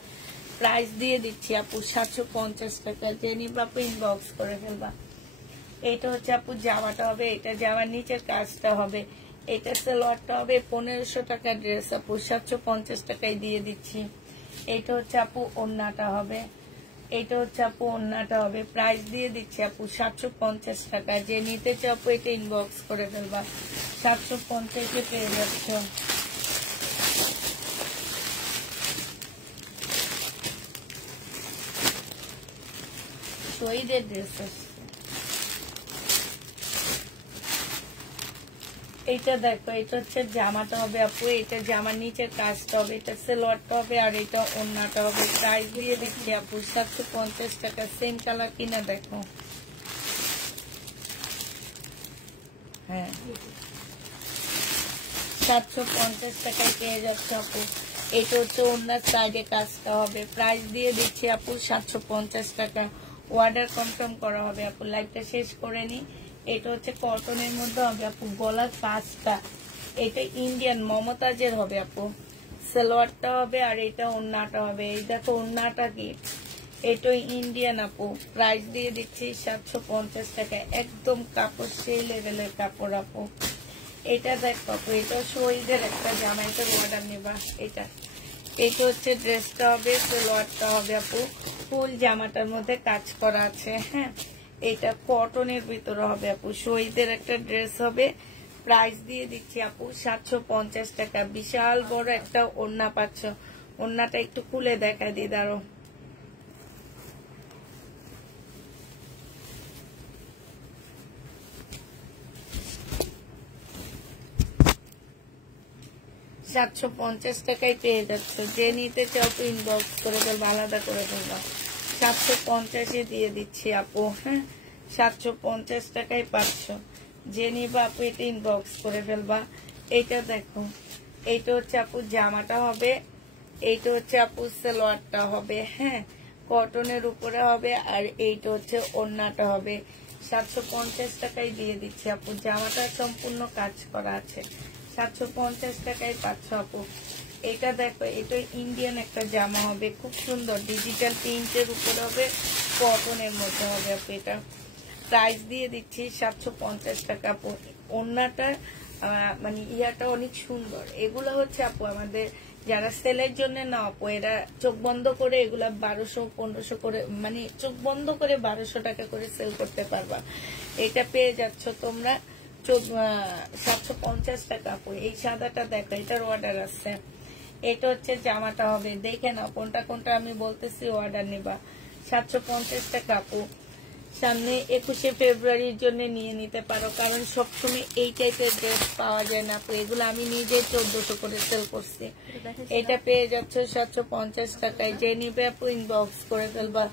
প্রাইস দিয়ে দিচ্ছি আপু 750 টাকা। জেনে বাপু ইনবক্স করে ফেলবা। এটা হচ্ছে আপু জামাটা হবে, এটা জামার নিচের কাজটা হবে। এটা সালোয়ারটা হবে। 1500 টাকা ড্রেস আপু, 750 টাকায় দিয়ে দিচ্ছি। এটা হচ্ছে আপু ওড়নাটা হবে, এটা হচ্ছে আপু ওড়নাটা হবে। প্রাইস দিয়ে দিচ্ছি আপু 750 টাকা। যে নিতে চাও আপু এটা ইনবক্স করে ফেলবা। 750-এ পেয়ে যাচ্ছ। শহীদের ড্রেস আসছে। এইটা দেখো, এটা হচ্ছে জামাটা হবে আপু, এটা জামার নিচের কাজটা হবে, এটা সালোয়ারটা হবে, আর এটা ওড়নাটা হবে। প্রাইস দিয়ে দিচ্ছি আপু 750 টাকা। সেম কালার কিনা দেখো। হ্যাঁ 750 টাকায় পেয়ে যাচ্ছে আপু। এটা হচ্ছে ওনার সাইডে কাজটা হবে, প্রাইস দিয়ে দিচ্ছি আপু 750 টাকা। অর্ডার কনফার্ম করা হবে আপু, লাইভটা শেষ করে নি। এটা হচ্ছে কটনের মধ্যে হবে আপু, গলার পাঁচটা। এটা ইন্ডিয়ান মমতাজের হবে আপু, সালোয়ারটা হবে আর এটা ওন্নাটা হবে। এই দেখো ওন্নাটা কি, এটা ইন্ডিয়ান আপু, প্রাইস দিয়ে দিচ্ছি 750 টাকা। একদম কাপড় সেই লেভেলের কাপড় আপু। এটা দেখো আপু, এটা শহীদের একটা জামা, এটার অর্ডার নেবা। এটা হচ্ছে ড্রেসটা হবে, সালোয়ারটা হবে আপু, ফুল জামাটার মধ্যে কাজ করা আছে। হ্যাঁ এটা কটনের ভিতরে হবে আপু, শহীদের একটা ড্রেস হবে। প্রাইস দিয়ে দিচ্ছি আপু 750 টাকা। বিশাল বড় একটা ওড়না পাচ্ছ, ওড়নাটা একটু খুলে দেখা দিই, দাঁড়ো। $750 টাকায় পেয়ে যাচ্ছে। যে নিতে চাও তো ইনবক্স করে ফেলবো, আলাদা করে ফেলবো। 750 দিয়ে দিচ্ছি আপু। হ্যাঁ 750 টাকায় পাচ্ছ। যে নিবা আপু এটা ইনবক্স করে ফেলবা। এইটা দেখো, এইটা হচ্ছে আপু জামাটা হবে, এইটা হচ্ছে আপু সালোয়ারটা হবে। হ্যাঁ কটনের উপরে হবে, আর এইটা হচ্ছে ওড়নাটা হবে। 750 টাকায় দিয়ে দিচ্ছি আপু। জামাটা সম্পূর্ণ কাজ করা আছে, 750 টাকায় পাচ্ছ আপু। এটা দেখো, এটা ইন্ডিয়ান একটা জামা হবে, খুব সুন্দর ডিজিটাল প্রিন্টের উপরে হবে, কটনের মধ্যে হবে আপু। এটা প্রাইস দিয়ে দিচ্ছি 750 টাকা আপু। ওড়নাটা মানে ইয়াটা অনেক সুন্দর। এগুলো হচ্ছে আপু আমাদের যারা সেলের জন্য না আপু, এরা চোখ বন্ধ করে এগুলা 1200-1500 করে, মানে চোখ বন্ধ করে 1200 টাকা করে সেল করতে পারবা। এটা পেয়ে যাচ্ছ তোমরা 750 টাকা আপু। এই সাদাটা দেখো, এটার অর্ডার আছে। এটা হচ্ছে জামাটা হবে, দেখে নাও কোনটা কোনটা আমি বলতেছি, অর্ডার নিবা। 750 টাকা আপু। সামনে 21শে ফেব্রুয়ারির জন্য নিয়ে নিতে পারো, কারণ সবসময় এই টাইপের ড্রেস পাওয়া যায় না আপু। এগুলো আমি নিজে 1400 করে সেল করছি। এটা পেয়ে যাচ্ছ 750 টাকায়। যে নিবে আপু ইনবক্স করে ফেলবা।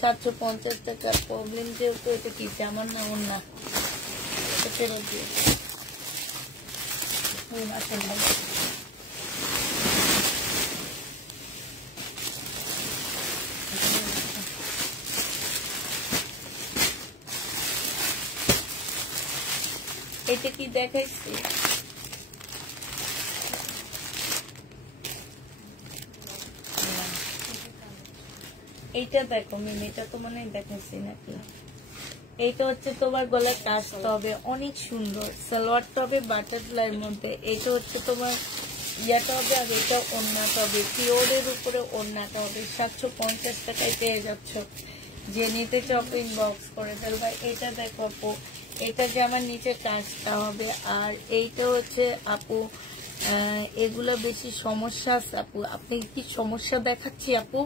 750 টাকার প্রবলেম যেহেতু, এটা কি জামার না ওড়না, ফেরত দিয়ে এটা কি দেখাইছি? এইটা দেখো মিম, এটা তো মনে হয় দেখাইছি নাকি। এইটা হচ্ছে তোমার গলার কাজটা হবে অনেক সুন্দর, সালোয়ারটা হবে বাটারফ্লাইয়ের মধ্যে। এইটা হচ্ছে তোমার ইয়াটা হবে, আর এটা ওড়নাটা হবে, পিওরের উপরে ওড়নাটা হবে। 750 টাকায় পেয়ে যাচ্ছ। যে নিতে চাও ইনবক্স করে ফেলবা। এটা দেখো আপু, এটা যে আমার নিচে কাজটা হবে, আর এইটা হচ্ছে আপু এগুলো বেশি সমস্যা আছে আপু। আপনি কি সমস্যা দেখাচ্ছি আপু?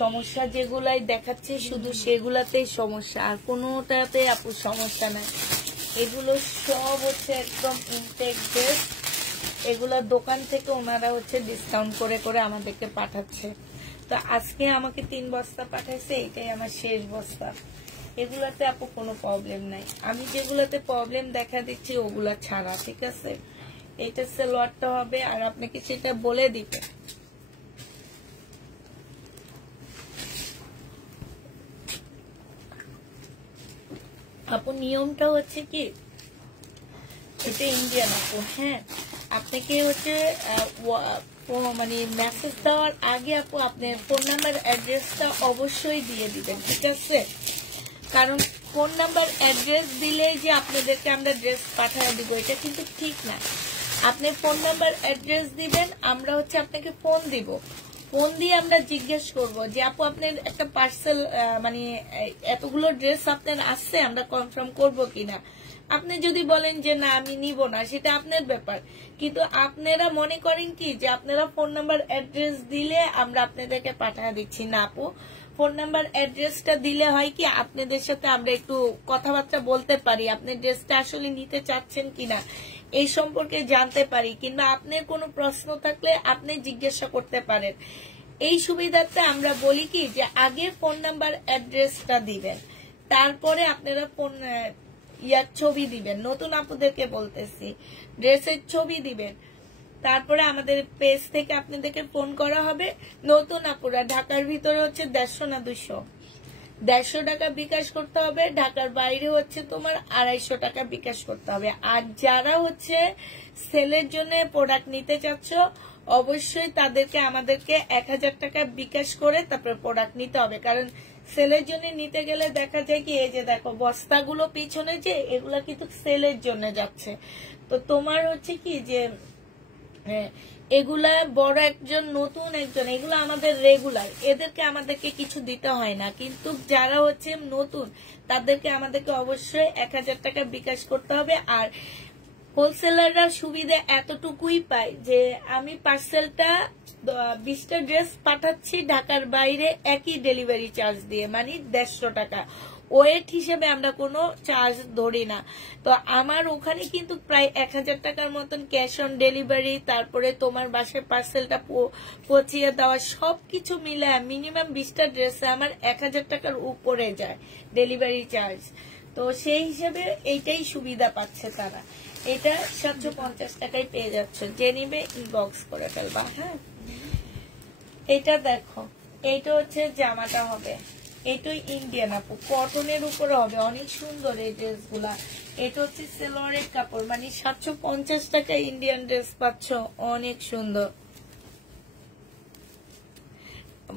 সমস্যা যেগুলাই দেখাচ্ছে শুধু সেগুলাতেই সমস্যা, আর কোনোটাতে আপু সমস্যা নাই। এগুলো সব হচ্ছে একদম ইনটেক ড্রেস। এগুলা দোকান থেকে ওনারা হচ্ছে ডিসকাউন্ট করে করে আমাদেরকে পাঠাচ্ছে। তো আজকে আমাকে 3 বস্তা পাঠাইছে, এটাই আমার শেষ বস্তা। এগুলাতে আপু কোনো প্রবলেম নাই, আমি যেগুলাতে প্রবলেম দেখা দিচ্ছি ওগুলা ছাড়া, ঠিক আছে। এটা সালোয়ারটা হবে, আর আপনাকে সেটা বলে দিতে আপু, নিয়মটা হচ্ছে কি, এটা ইন্ডিয়ান আপু। হ্যাঁ আপনাকে হচ্ছে মানে মেসেজ দেওয়ার আগে আপু আপনি ফোন নাম্বার অ্যাড্রেসটা অবশ্যই দিয়ে দিবেন, ঠিক আছে। কারণ ফোন নাম্বার অ্যাড্রেস দিলে যে আপনাদেরকে আমরা ড্রেস পাঠিয়ে দিব, এটা কিন্তু ঠিক না। আপনি ফোন নাম্বার অ্যাড্রেস দিবেন, আমরা হচ্ছে আপনাকে ফোন দিব। ফোন দিয়ে আমরা জিজ্ঞেস করব যে আপু আপনার একটা পার্সেল, মানে এতগুলো ড্রেস আপনার আসছে, আমরা কনফার্ম করব কিনা। আপনি যদি বলেন যে না আমি নিব না, সেটা আপনার ব্যাপার। কিন্তু আপনারা মনে করেন কি যে আপনারা ফোন নাম্বার অ্যাড্রেস দিলে আমরা আপনাদেরকে পাঠিয়ে দিচ্ছি। না আপু, ফোন নাম্বার অ্যাড্রেসটা দিলে হয় কি, আপনাদের সাথে আমরা একটু কথাবার্তা বলতে পারি, আপনি ড্রেসটা আসলে নিতে চাচ্ছেন কিনা এই সম্পর্কে জানতে পারি, কিংবা আপনার কোনো প্রশ্ন থাকলে আপনি জিজ্ঞাসা করতে পারেন। এই সুবিধাতে আমরা বলি কি যে আগে ফোন নাম্বার অ্যাড্রেসটা দিবেন, তারপরে আপনারা ফোন ইয়ার ছবি দিবেন, নতুন আপুদেরকে বলতেছি, ড্রেসের ছবি দিবেন। তারপরে আমাদের পেজ থেকে আপনাদেরকে ফোন করা হবে। নতুন আপুরা ঢাকার ভিতরে হচ্ছে 150 না 200, 150 টাকা বিকাশ করতে হবে। ঢাকার বাইরে হচ্ছে তোমার 250 টাকা বিকাশ করতে হবে। আর যারা হচ্ছে সেলের জন্য প্রোডাক্ট নিতে চাচ্ছ, অবশ্যই তাদেরকে আমাদেরকে 1000 টাকা বিকাশ করে তারপরে প্রোডাক্ট নিতে হবে। কারণ সেলের জন্য নিতে গেলে দেখা যায় কি, এই যে দেখো বস্তাগুলো পিছনে, যে এগুলা কিন্তু সেলের জন্য যাচ্ছে। তো তোমার হচ্ছে কি যে এগুলা বড় একজন, নতুন একজন, এগুলো আমাদের রেগুলার, এদেরকে আমাদেরকে কিছু দিতে হয় না। কিন্তু যারা হচ্ছে নতুন তাদেরকে আমাদেরকে অবশ্যই 1000 টাকা বিকাশ করতে হবে। আর হোলসেলাররা সুবিধা এতটুকুই পায় যে আমি পার্সেলটা 20টা ড্রেস পাঠাচ্ছি ঢাকার বাইরে একই ডেলিভারি চার্জ দিয়ে, মানে 150 টাকা। ওয়েট হিসেবে আমরা কোনো চার্জ ধরি না। তো আমার ওখানে কিন্তু প্রায় 1000 টাকার মতন ক্যাশ অন ডেলিভারি, তারপরে তোমার বাসায় পার্সেলটা পৌঁছিয়ে দেওয়া, সবকিছু মিলে মিনিমাম 20টা ড্রেসে আমার 1000 টাকার উপরে যায় ডেলিভারি চার্জ। তো সেই হিসেবে এইটাই সুবিধা পাচ্ছে তারা। এটা 750 টাকায় পেয়ে যাচ্ছে, যে নিবে ইনবক্স করে ফেলবা। হ্যাঁ, এটা দেখো, এইটা হচ্ছে জামাটা হবে, এটাই ইন্ডিয়ান আপু, কটনের উপরে হবে, অনেক সুন্দর এই ড্রেসগুলা। এটা হচ্ছে সেলোয়ারের কাপড়, মানে 750 টাকায় ইন্ডিয়ান ড্রেস পাচ্ছ, অনেক সুন্দর।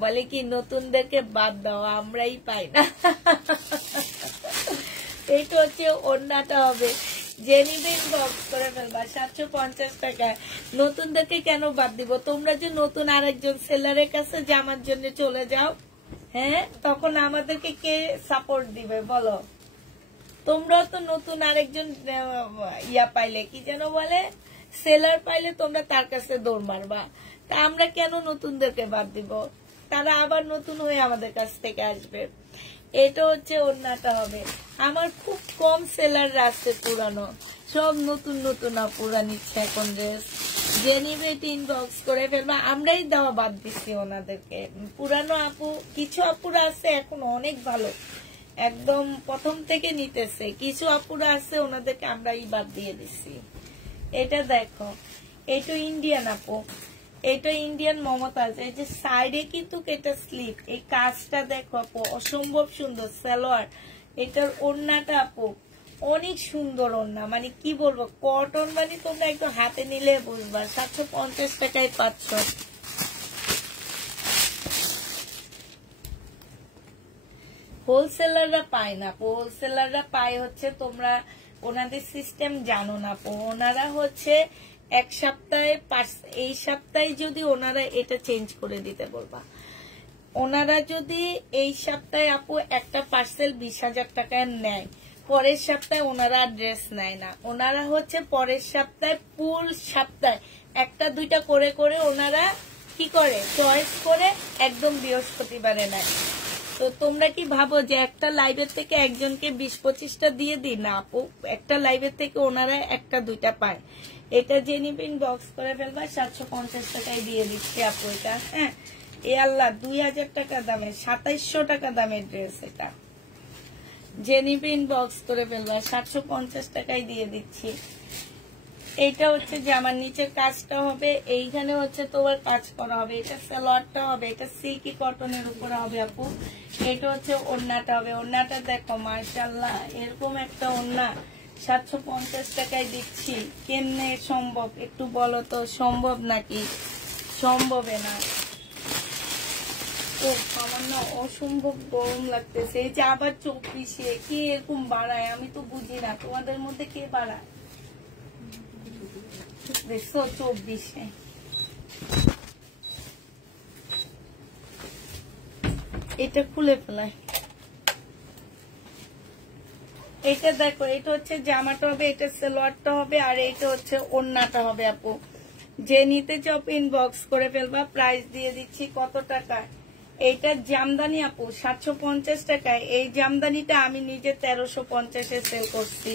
বলে কি নতুনদেরকে বাদ দাও, আমরাই পাই না। এইটা হচ্ছে ওড়নাটা হবে, জেনিবেন বক্স করে ফেলবা 750 টাকায়। নতুনদেরকে কেন বাদ দিব? তোমরা যে নতুন আরেকজন সেলারের কাছে জামার জন্য চলে যাও, হ্যাঁ, তখন আমাদেরকে কে সাপোর্ট দিবে বলো? তোমরাও তো নতুন আরেকজন ইয়া পাইলে, কি যেন বলে, সেলার পাইলে তোমরা তার কাছে দৌড় মারবা। তা আমরা কেন নতুনদেরকে বাদ দিব? তারা আবার নতুন হয়ে আমাদের কাছ থেকে আসবে। এটা হচ্ছে ওড়নাটা হবে। আমার খুব কম সেলার আছে পুরানো, সব নতুন নতুন আপুরা নিচ্ছে এখন ড্রেস। যে নিবে ইনবক্স করে ফেলবা, আমরাই দেওয়া বাদ দিচ্ছি ওনাদেরকে। পুরানো আপু কিছু আপুরা আছে এখন অনেক ভালো, একদম প্রথম থেকে নিতেছে। কিছু আপুরা আছে ওনাদেরকে আমরাই বাদ দিয়ে দিচ্ছি। এটা দেখো, এটা ইন্ডিয়ান আপু, এটা ইন্ডিয়ান মমতাজ। এই যে সাইডে কিন্তু এটা স্লিপ, এই কাজটা দেখো আপু, অসম্ভব সুন্দর সালোয়ার। এটার ওড়নাটা আপু অনেক সুন্দর ওড়না, মানে কি বলবো, কটন, মানে তোমরা একটু হাতে নিলে বুঝবা। 750 টাকায় পাচ্ছ। হোলসেলাররা পায় না, হোলসেলাররা পায় হচ্ছে, তোমরা ওনাদের সিস্টেম জানো না। ওনারা হচ্ছে এক সপ্তাহে, এই সপ্তাহে যদি ওনারা এটা চেঞ্জ করে দিতে বলবা, ওনারা যদি এই সপ্তাহে আপু একটা পার্সেল 20,000 টাকায় নেয়, পরের সপ্তাহে ওনারা ড্রেস নেয় না। ওনারা হচ্ছে পরের সপ্তাহে, ফুল সপ্তাহে একটা দুইটা করে করে ওনারা কি করে, চয়েস করে একদম বৃহস্পতিবারে নেয়। তো তোমরা কি ভাবো যে একটা লাইভের থেকে একজনকে 20-25টা দিয়ে দিই? না আপু, একটা লাইভের থেকে ওনারা একটা দুইটা পায়। এটা যে নিবেন বক্স করে ফেলবা, 750 টাকায় দিয়ে দিচ্ছি আপু এটা। হ্যাঁ, এ আল্লাহ, 2000 টাকা দামের, 2700 টাকা দামের ড্রেস এটা। যে নিবেন বক্স করে ফেলবা, 750 টাকায় দিয়ে দিচ্ছি। এইটা হচ্ছে জামার নিচের কাজটা হবে, এইখানে হচ্ছে তোমার কাজ করা হবে। এটা সালোয়ারটা হবে, এটা সিল্কি কটনের উপরে হবে আপু। এটা হচ্ছে ওড়নাটা হবে। ওড়নাটা দেখো মাশাআল্লাহ, এরকম একটা ওড়না 750 টাকায় দিচ্ছি। কেমনে সম্ভব একটু বলো তো, সম্ভব নাকি? সম্ভবে না। ও আমার না অসম্ভব গরম লাগতেছে। এই যে আবার 24-এ কি এরকম বাড়ায়, আমি তো বুঝি না। তোমাদের মধ্যে কে বাড়ায়? দেখছো 24-এ। এটা খুলে ফেলায়। এটা দেখো, এটা হচ্ছে জামাটা হবে, এটা সালোয়ারটা হবে, আর এটা হচ্ছে ওড়নাটা হবে আপু। যে নিতে চাও ইনবক্স করে ফেলবা। প্রাইস দিয়ে দিচ্ছি কত টাকা? এইটা জামদানি আপু 750 টাকায়। এই জামদানিটা আমি নিজে 1350-এ সেল করছি।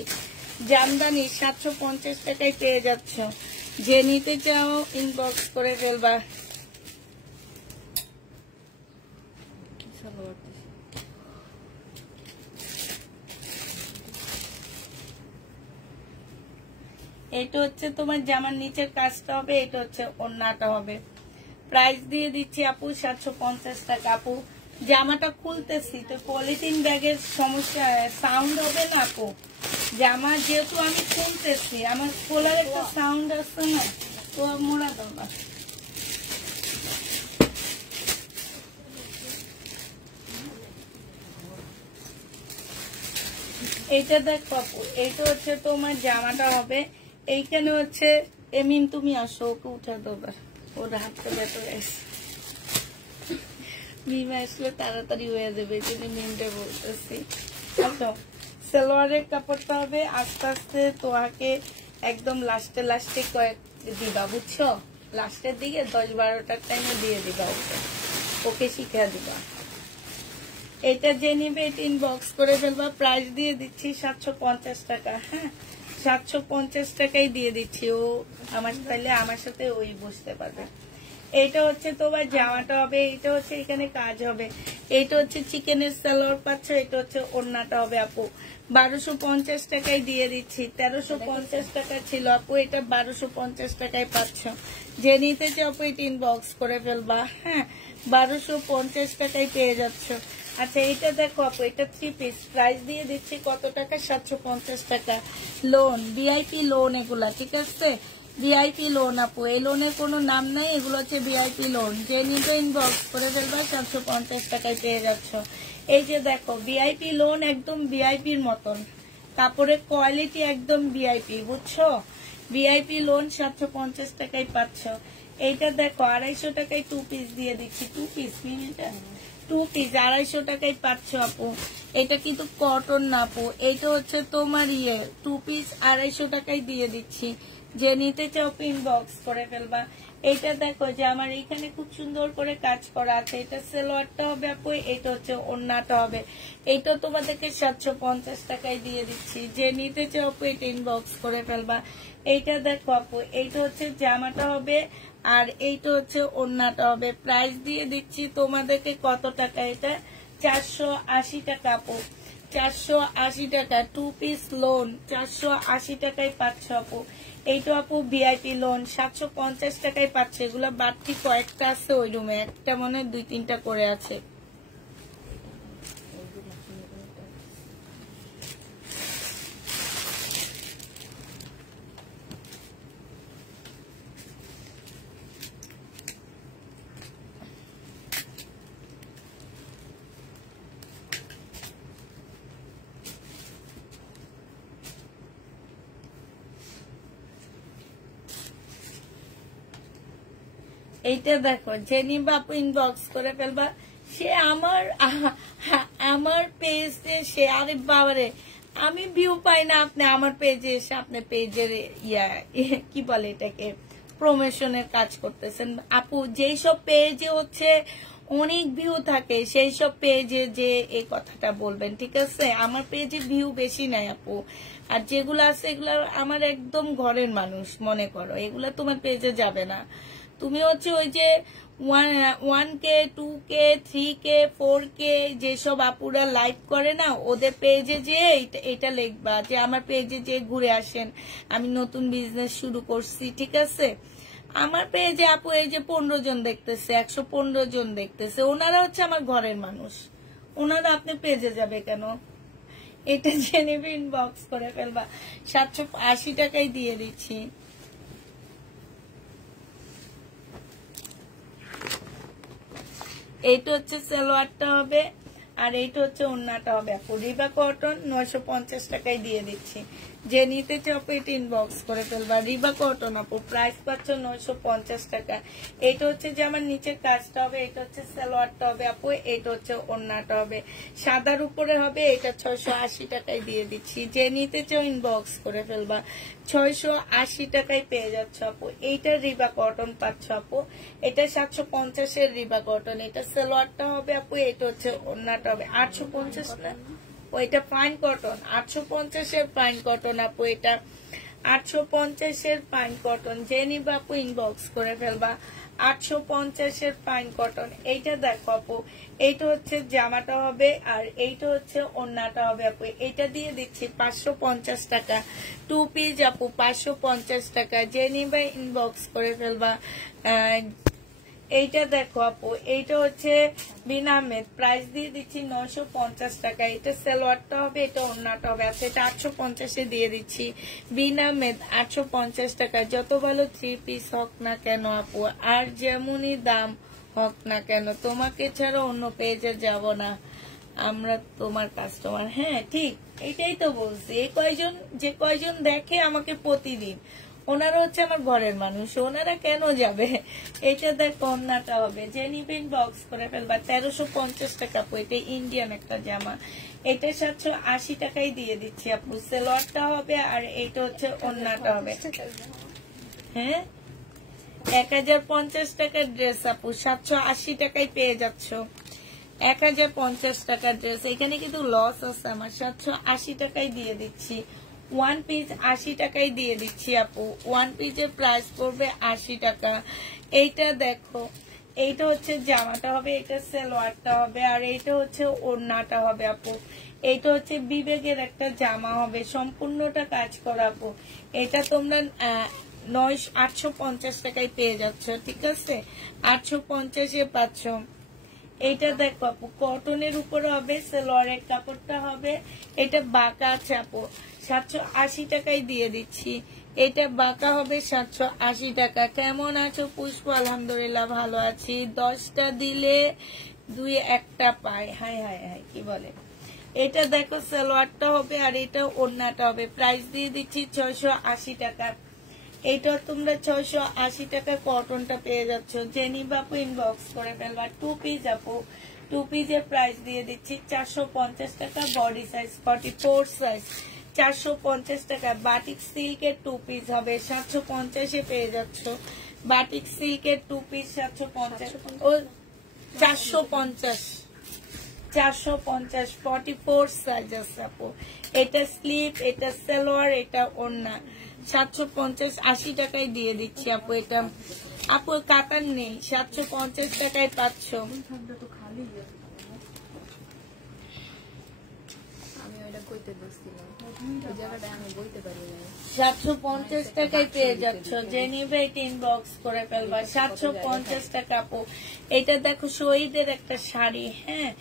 জামদানি 750 টাকায় পেয়ে যাচ্ছ। যে নিতে চাও ইনবক্স করে ফেলবা। এটা হচ্ছে তোমার জামার নিচের কাজটা হবে, এটা হচ্ছে ওড়নাটা হবে। প্রাইস দিয়ে দিচ্ছি আপু 750 টাকা। আপু জামাটা খুলতেছি তো পলিথিন ব্যাগের সমস্যা, সাউন্ড হবে না আপু। জামা যেহেতু আমি খুলতেছি, আমার খোলার একটা সাউন্ড আসছে না, তো মোড়া দাও না। এইটা দেখো আপু, এইটা হচ্ছে তোমার জামাটা হবে। এইখানে হচ্ছে এমিন তুমি আসো, ওকে উঠে দেবে, ওর হাতটা ব্যথা গেছে। মিমা আসলে তাড়াতাড়ি হয়ে যাবে, এই জন্য মিমটা বলতেছি। আচ্ছা, সালোয়ারের কাপড়টা হবে আস্তে আস্তে তোয়াকে একদম লাস্টে লাস্টে কয়েক দিবা, বুঝছো? লাস্টের দিকে 10-12টার টাইমে দিয়ে দিবা, ওকে ওকে শিখা দিবা। এটা যে নিবে এটা ইনবক্স করে ফেলবা। প্রাইস দিয়ে দিচ্ছি 750 টাকা। হ্যাঁ, 750 টাকাই দিয়ে দিচ্ছি। ও আমার তাহলে আমার সাথে ওই বুঝতে পারবে। এইটা হচ্ছে তোমার জামাটা হবে, এইটা হচ্ছে এখানে কাজ হবে। এইটা হচ্ছে চিকেনের সালোয়ার পাচ্ছ, এটা হচ্ছে ওড়নাটা হবে আপু। 1250 টাকায় দিয়ে দিচ্ছি। 1350 টাকা ছিল আপু, এটা 1250 টাকায় পাচ্ছ। যে নিতে চাও আপু এটা ইনবক্স করে ফেলবা। হ্যাঁ, 1250 টাকায় পেয়ে যাচ্ছ। আচ্ছা, এটা দেখো আপু, এটা 3 পিস। প্রাইস দিয়ে দিচ্ছি কত টাকা? 750 টাকা। লোন, ভিআইপি লোন এগুলা, ঠিক আছে? ভিআইপি লোন আপু, এই লোনের কোনো নাম নাই, এগুলো হচ্ছে ভিআইপি লোন। যে নিতে ইনবক্স করে ফেলবা, 750 টাকায় পেয়ে যাচ্ছ। এই যে দেখো ভিআইপি লোন, একদম ভিআইপির মতন কাপড়ের কোয়ালিটি, একদম ভিআইপি, বুঝছো? ভিআইপি লোন 750 টাকায় পাচ্ছ। এইটা দেখো 250 টাকায় 2 পিস দিয়ে দিচ্ছি। 2 পিস মিনিটা 2 পিস 250 টাকায় পাচ্ছ আপু। এটা কিন্তু কটন না আপু, এটা হচ্ছে তোমার 2 পিস 250 টাকায় দিয়ে দিচ্ছি। যে নিতে চাও ইনবক্স করে ফেলবা। এটা দেখো যে আমার এখানে খুব সুন্দর করে কাজ করা আছে। এটা সালোয়ারটা হবে আপু, এটা হচ্ছে ওড়নাটা হবে। এটা তোমাদেরকে 750 টাকায় দিয়ে দিচ্ছি। যে নিতে চাও আপু এটা ইনবক্স করে ফেলবা। এইটা দেখো আপু, এইটা হচ্ছে জামাটা হবে আর এইটা হচ্ছে ওড়নাটা হবে। প্রাইস দিয়ে দিচ্ছি তোমাদেরকে কত টাকা? এটা 480 টাকা আপু, 480 টাকা। 2 পিস লোন 480 টাকায় পাচ্ছ আপু। এইটা আপু ভিআইপি লোন 750 টাকায় পাচ্ছে। এগুলো বাড়তি কয়েকটা আছে ওই রুমে, একটা মনে হয় 2-3টা করে আছে। এইটা দেখো, জেনি বাপু ইনবক্স করে ফেলবা। সে আমার পেজে সে, আরে বাবারে, আমি ভিউ পাই না, আপনি আমার পেজে এসে আপনি পেজের কি বলে এটাকে, প্রমোশনের কাজ করতেছেন আপু। যেই সব পেজে হচ্ছে অনেক ভিউ থাকে, সেই সব পেজে যে এই কথাটা বলবেন, ঠিক আছে? আমার পেজে ভিউ বেশি নাই আপু, আর যেগুলো আছে এগুলো আমার একদম ঘরের মানুষ মনে করো, এগুলা তোমার পেজে যাবে না। তুমি হচ্ছে ওই যে 1K 2K 3K 4K যেসব আপুরা লাইভ করে না, ওদের পেজে যে এটা লিখবা যে আমার পেজে যে ঘুরে আসেন, আমি নতুন বিজনেস শুরু করছি, ঠিক আছে? আমার পেজে আপু এই যে 15 জন দেখতেছে, 115 জন দেখতেছে, ওনারা হচ্ছে আমার ঘরের মানুষ, ওনারা আপনি পেজে যাবে কেন? এটা জেনে ইনবক্স করে ফেলবা। 780 টাকায় দিয়ে দিচ্ছি। এইটা হচ্ছে সালোয়ারটা হবে আর এইটা হচ্ছে ওড়নাটা হবে আপু। রিবা কটন 950 টাকায় দিয়ে দিচ্ছি। যে নিতে চাও আপু এটা ইনবক্স করে ফেলবা। রিবা কটন আপু, প্রাইস পাচ্ছ 950 টাকা। এইটা হচ্ছে যে আমার নিচের কাজটা হবে, এটা হচ্ছে সালোয়ারটা হবে আপু, এটা হচ্ছে ওড়নাটা হবে, সাদার উপরে হবে। এটা 680 টাকায় দিয়ে দিচ্ছি। যে নিতে চাও ইনবক্স করে ফেলবা। 680 টাকায় পেয়ে যাচ্ছ আপু। এইটা রিবা কটন পাচ্ছ আপু, এটা 750-এর রিবা কটন। এটা সালোয়ারটা হবে আপু, এটা হচ্ছে ওড়নাটা হবে। 850 না, ওইটা ফাইন কটন, 850-এর ফাইন কটন আপু। এটা 850 পাইন কটন, যে নিবে আপু ইনবক্স করে ফেলবা। 850 পাইন কটন। এইটা দেখো আপু, এইটা হচ্ছে জামাটা হবে আর এইটা হচ্ছে ওড়নাটা হবে আপু। এইটা দিয়ে দিচ্ছি 550 টাকা। 2 পিস আপু 550 টাকা, যে নিবে ইনবক্স করে ফেলবা। এইটা দেখো আপু, এইটা হচ্ছে বিন আহমেদ, প্রাইস দিয়ে দিচ্ছি 950 টাকা। এটা সালোয়ারটা হবে, এটা ওড়নাটা হবে। আচ্ছা, এটা 850 দিয়ে দিচ্ছি। বিন আহমেদ 850 টাকা। যত ভালো 3 পিস হোক না কেন আপু, আর যেমনই দাম হোক না কেন, তোমাকে ছাড়া অন্য পেজে যাব না, আমরা তোমার কাস্টমার। হ্যাঁ ঠিক, এটাই তো বলছি। যে কয়জন দেখে আমাকে প্রতিদিন, ওনারা হচ্ছে আমার ঘরের মানুষ, ওনারা কেন যাবে। এটা দেখো ওড়নাটা হবে, যে নিবেন বক্স করে ফেলবা। 1350 টাকা আপু, এটা ইন্ডিয়ান একটা জামা। এটা 780 টাকাই দিয়ে দিচ্ছি আপু। সালোয়ারটা হবে আর এইটা হচ্ছে ওড়নাটা হবে। হ্যাঁ, 1050 টাকার ড্রেস আপু 780 টাকায় পেয়ে যাচ্ছ। 1050 টাকার ড্রেস, এখানে কিন্তু লস আছে আমার। 780 টাকায় দিয়ে দিচ্ছি। 1 পিস 80 টাকায় দিয়ে দিচ্ছি আপু। 1 পিসের প্রাইস পড়বে 80 টাকা। এইটা দেখো, এইটা হচ্ছে জামাটা হবে, এটা সালোয়ারটা হবে আর এইটা হচ্ছে ওড়নাটা হবে আপু। এইটা হচ্ছে বিবেকের একটা জামা হবে, সম্পূর্ণটা কাজ করা আপু। এটা তোমরা 850 টাকায় পেয়ে যাচ্ছ, ঠিক আছে। 850-এ পাচ্ছ। এইটা দেখো আপু, কটনের উপরে হবে, সালোয়ারের কাপড়টা হবে। এটা বাঁকা আছে আপু, 780 টাকায় দিয়ে দিচ্ছি। এটা বাঁকা হবে 780 টাকা। কেমন আছো পুষ্প? আলহামদুলিল্লাহ ভালো আছি। 10টা দিলে 2-1টা পায়। হাই হাই হাই, কি বলে। এটা দেখো সালোয়ারটা হবে আর এটা ওড়নাটা হবে। প্রাইস দিয়ে দিচ্ছি 680 টাকা। এইটা তোমরা 680 টাকা কটনটা পেয়ে যাচ্ছ। জেনি বাপু ইনবক্স করে ফেলবা। 2 পিস আপু, 2 পিসের প্রাইস দিয়ে দিচ্ছি 450 টাকা। বডি সাইজ 44 সাইজ, 450 টাকা। বাটিক সিল্কের 2 পিস হবে, 750-এ পেয়ে যাচ্ছ। বাটিক সিল্কের 2 পিস 750 ও 450, 450 44 সাইজ আছে আপু। এটা স্লিপ, এটা সালোয়ার, এটা ওড়না। 750 80 টাকায় দিয়ে দিচ্ছি আপু। এটা আপু কাতার নেই, 750 টাকায় পাচ্ছ। আমি ওইটা কইতে বসছিলাম, ওই জায়গাটা আমি বলতে পারি না। 750 টাকায় পেয়ে যাচ্ছ। যে নিবে এটা ইনবক্স করে ফেলবা। 750 টাকা আপু। এটা দেখো শহীদের একটা শাড়ি, হ্যাঁ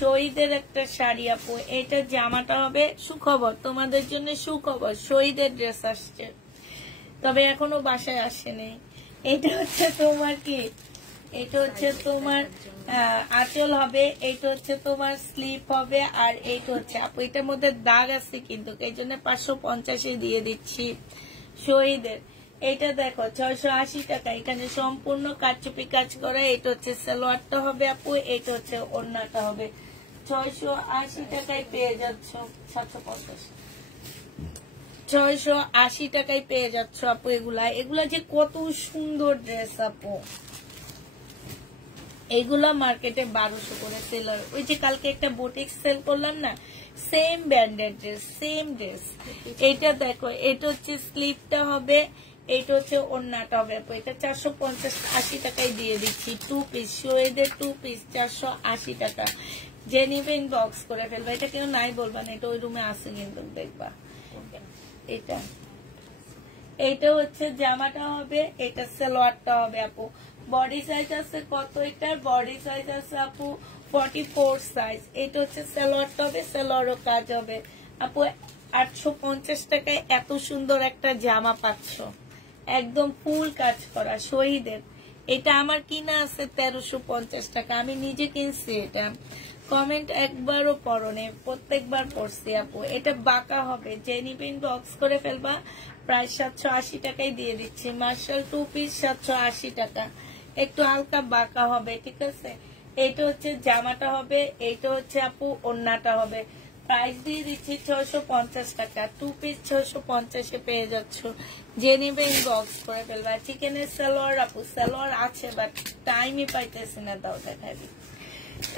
শহীদের একটা শাড়ি আপু। এটা জামাটা হবে, সুখবর তোমাদের জন্য, সুখবর, শহীদের ড্রেস আসছে, তবে এখনো বাসায় আসেনি। এটা হচ্ছে তোমার কি, এটা হচ্ছে তোমার আঁচল হবে, এইটা হচ্ছে তোমার স্লিপ হবে আর এইটা হচ্ছে আপু। এটার মধ্যে দাগ আছে কিন্তু, এই জন্য 550-এ দিয়ে দিচ্ছি শহীদের। এটা দেখো 680 টাকা। এখানে সম্পূর্ণ কারচুপি কাজ করা। এটা হচ্ছে সালোয়ারটা হবে আপু, এটা হচ্ছে ওড়নাটা হবে। 680 টাকায় পেয়ে যাচ্ছ। 750, 680 টাকায় পেয়ে যাচ্ছ আপু। এগুলা যে কত সুন্দর ড্রেস আপু। এইগুলা মার্কেটে 1200 করে সেলার। ওই যে কালকে একটা বুটিক সেল করলাম না, সেম ব্র্যান্ডের ড্রেস, সেম ড্রেস। এটা দেখো, এটা হচ্ছে স্লিপটা হবে, এটা হচ্ছে ওড়নাটা হবে আপু। এটা 450-80 টাকায় দিয়ে দিচ্ছি। 2 পিস শোয়েদের 2 পিস 480 টাকা। যে নিবেন বক্স করে ফেলবা। এটা কেউ নাই বলবা না, এটা ওই রুমে আছে কিন্তু, দেখবা। এইটা হচ্ছে জামাটা হবে, এটা সালোয়ারটা হবে আপু। বডি সাইজ আছে কত? এটার বডি সাইজ আছে আপু 44 সাইজ। এটা হচ্ছে সালোয়ারটা হবে, সালোয়ারও কাজ হবে আপু। 850 টাকায় এত সুন্দর একটা জামা পাচ্ছ, একদম ফুল কাজ করা শহীদের। এটা আমার কিনা আছে 1350 টাকা, আমি নিজে কিনছি। এটা কমেন্ট একবারও পড়নে, প্রত্যেকবার পড়ছি আপু। এটা বাঁকা হবে, যে নিবেন বক্স করে ফেলবা। প্রায় 780 টাকায় দিয়ে দিচ্ছি। মার্শাল 2 পিস 780 টাকা। একটু হালকা বাঁকা হবে, ঠিক আছে। এইটা হচ্ছে জামাটা হবে, এইটা হচ্ছে আপু ওড়নাটা হবে। প্রাইস দিয়ে দিচ্ছি 650 টাকা। 2 পিস 650-এ পেয়ে যাচ্ছ। যে নিবে ইনবক্স করে ফেলবা। চিকেনের সালোয়ার আপু, সালোয়ার আছে বাট টাইমই পাইতেছি না, দাও দেখাবি।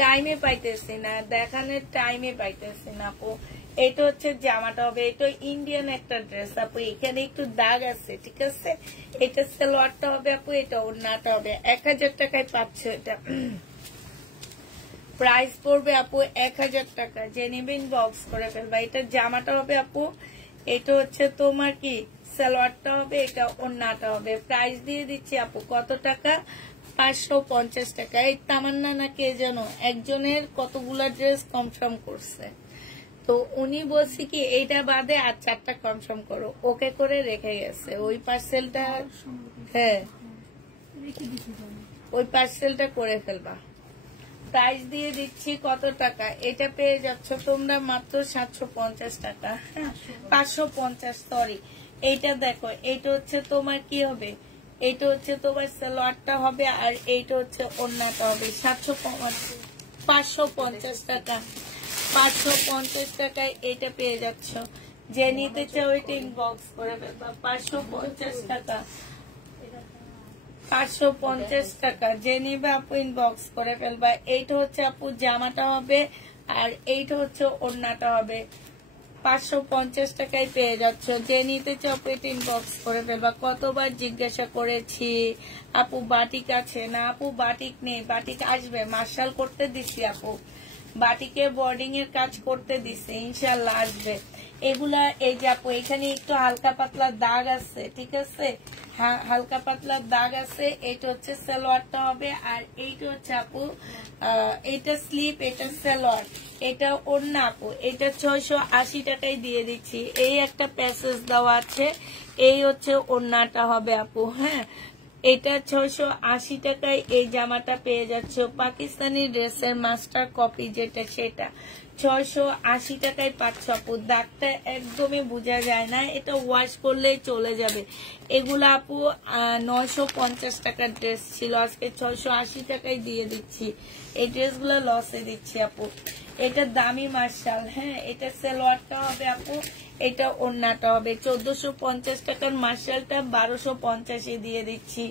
টাইমে পাইতেছি না, দেখানোর টাইমে পাইতেছি না আপু। এটা হচ্ছে জামাটা হবে, এটা ইন্ডিয়ান একটা ড্রেস আপু, এখানে একটু দাগ আছে, ঠিক আছে। এটা সালোয়ারটা হবে আপু, এটা ওড়নাটা হবে। 1000 টাকায় পাচ্ছ এটা। প্রাইস পড়বে আপু 1000 টাকা। যে নেবেন বক্স করে ফেলবা। এটা জামাটা হবে আপু, এটা হচ্ছে তোমার কি সালোয়ারটা হবে, এটা ওড়নাটা হবে। প্রাইস দিয়ে দিচ্ছি আপু কত টাকা? 550 টাকা। এই তামান্না না কে যেন একজনের কতগুলা ড্রেস কনফার্ম করছে, তো উনি বলছি কি এইটা বাদে আর 4টা কনফার্ম করো, ওকে করে রেখে গেছে ওই পার্সেলটা। হ্যাঁ ওই পার্সেলটা করে ফেলবা। প্রাইস দিয়ে দিচ্ছি কত টাকা? এটা পেয়ে যাচ্ছ তোমরা মাত্র 750 টাকা। হ্যাঁ 550, সরি। এইটা দেখো, এটা হচ্ছে তোমার কি হবে, এটা হচ্ছে তোমার সালোয়ারটা হবে, আর এইটা হচ্ছে ওড়নাটা হবে। 550 টাকা। 550 টাকায় এটা পেয়ে যাচ্ছ। যে নিতে চাও এটা ইনবক্স করে ফেলবা। 550 টাকা। 550 টাকা। যে নিবে আপু ইনবক্স করে ফেলবা। এইটা হচ্ছে আপু জামাটা হবে, আর এইটা হচ্ছে ওড়নাটা হবে। 550 টাকায় পেয়ে যাচ্ছ। যে নিতে চাও আপু এটা ইনবক্স করে ফেলবা। কতবার জিজ্ঞাসা করেছি আপু বাটিক আছে না, আপু বাটিক নেই, বাটিক আসবে, মার্শাল করতে দিছি আপু, বাটিকে বোর্ডিং এর কাজ করতে দিছে, ইনশাল্লাহ আসবে। এগুলা এই যে আপু এখানে একটু হালকা পাতলা দাগ আছে, ঠিক আছে, হালকা পাতলা দাগ আছে। এটা হচ্ছে সালোয়ারটা হবে, আর এইটা হচ্ছে আপু এটা স্লিপ, এটা সালোয়ার, এটা ওড়না আপু। এটা 680 টাকায় দিয়ে দিচ্ছি। এই একটা প্যাসেজ দেওয়া আছে, এই হচ্ছে ওড়নাটা হবে আপু। হ্যাঁ এটা 680 টাকায় এই জামাটা পেয়ে যাচ্ছ। পাকিস্তানি ড্রেসের মাস্টার কপি যেটা, সেটা 680 টাকায় পাচ্ছ আপু। দাগটা একদমই বোঝা যায় না, এটা ওয়াশ করলেই চলে যাবে। এগুলো আপু 950 টাকার ড্রেস ছিল, আজকে 680 টাকায় দিয়ে দিচ্ছি। এই ড্রেসগুলো লসে দিচ্ছি আপু। এটা দামি মার্শাল। হ্যাঁ এটা সালোয়ারটা হবে আপু, এটা ওড়নাটা হবে। 1450 টাকার মার্শালটা 1250 দিয়ে দিচ্ছি।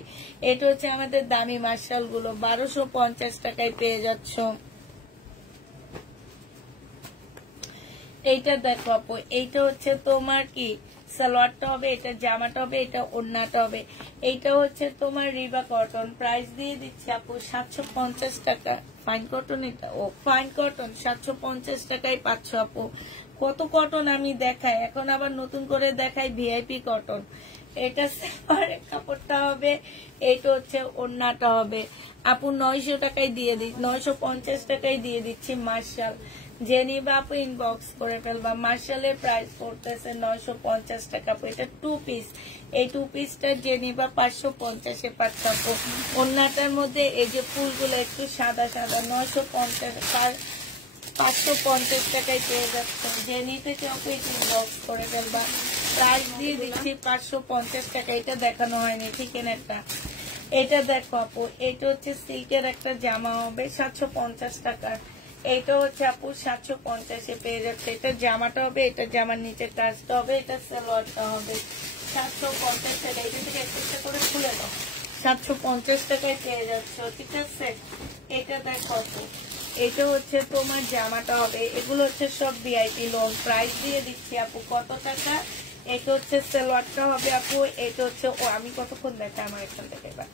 এটা হচ্ছে আমাদের দামি মার্শাল গুলো, 1250 টাকায় পেয়ে যাচ্ছ। এইটা দেখো আপু, এইটা হচ্ছে তোমার কি সালোয়ারটা হবে, এটা জামাটা হবে, এটা ওড়নাটা হবে। এইটা হচ্ছে তোমার রিবা কটন। প্রাইস দিয়ে দিচ্ছি আপু 750 টাকা। ফাইন কটন, এটা ও ফাইন কটন 750 টাকায় পাচ্ছ আপু। কত কটন আমি দেখাই, এখন আবার নতুন করে দেখাই ভিআইপি কটন। এটা সালোয়ারের কাপড়টা হবে, এটা হচ্ছে ওড়নাটা হবে আপু। 900 টাকায় দিয়ে দিচ্ছি, 950 টাকায় দিয়ে দিচ্ছি মার্শাল। যে নিবা আপু ইনবক্স করে ফেলবা। মার্শালের প্রাইস পড়তেছে 950 টাকা আপু। এটা 2 পিস, এই 2 পিসটা যে নিবা 550-এ পাচ্ছ আপু। ওড়নাটার মধ্যে এই যে ফুলগুলো একটু সাদা সাদা, 550 টাকায় পেয়ে যাচ্ছে। যে নিতে চাও আপু ইনবক্স করে ফেলবা। প্রাইস দিয়ে দিচ্ছি 550 টাকা। এটা দেখানো হয়নি ঠিকানাটা। এটা দেখো আপু, এটা হচ্ছে সিল্কের একটা জামা হবে 750 টাকা। এটা হচ্ছে আপু 750-এ পেয়ে যাচ্ছে। এটা জামাটা হবে, এটা জামার নিচে কাজটা হবে, এটা সালোয়ারটা হবে। 750 টাকা। এটা থেকে একটা করে খুলে দাও। 750 টাকায় পেয়ে যাচ্ছ, ঠিক আছে। এটা দেখো আপু, এটা হচ্ছে তোমার জামাটা হবে। এগুলো হচ্ছে সব ভিআইপি লোন। প্রাইস দিয়ে দিচ্ছি আপু কত টাকা? এটা হচ্ছে সালোয়ারটা হবে আপু, এটা হচ্ছে আমি কতক্ষণ দেখা আমার এখান থেকে এবার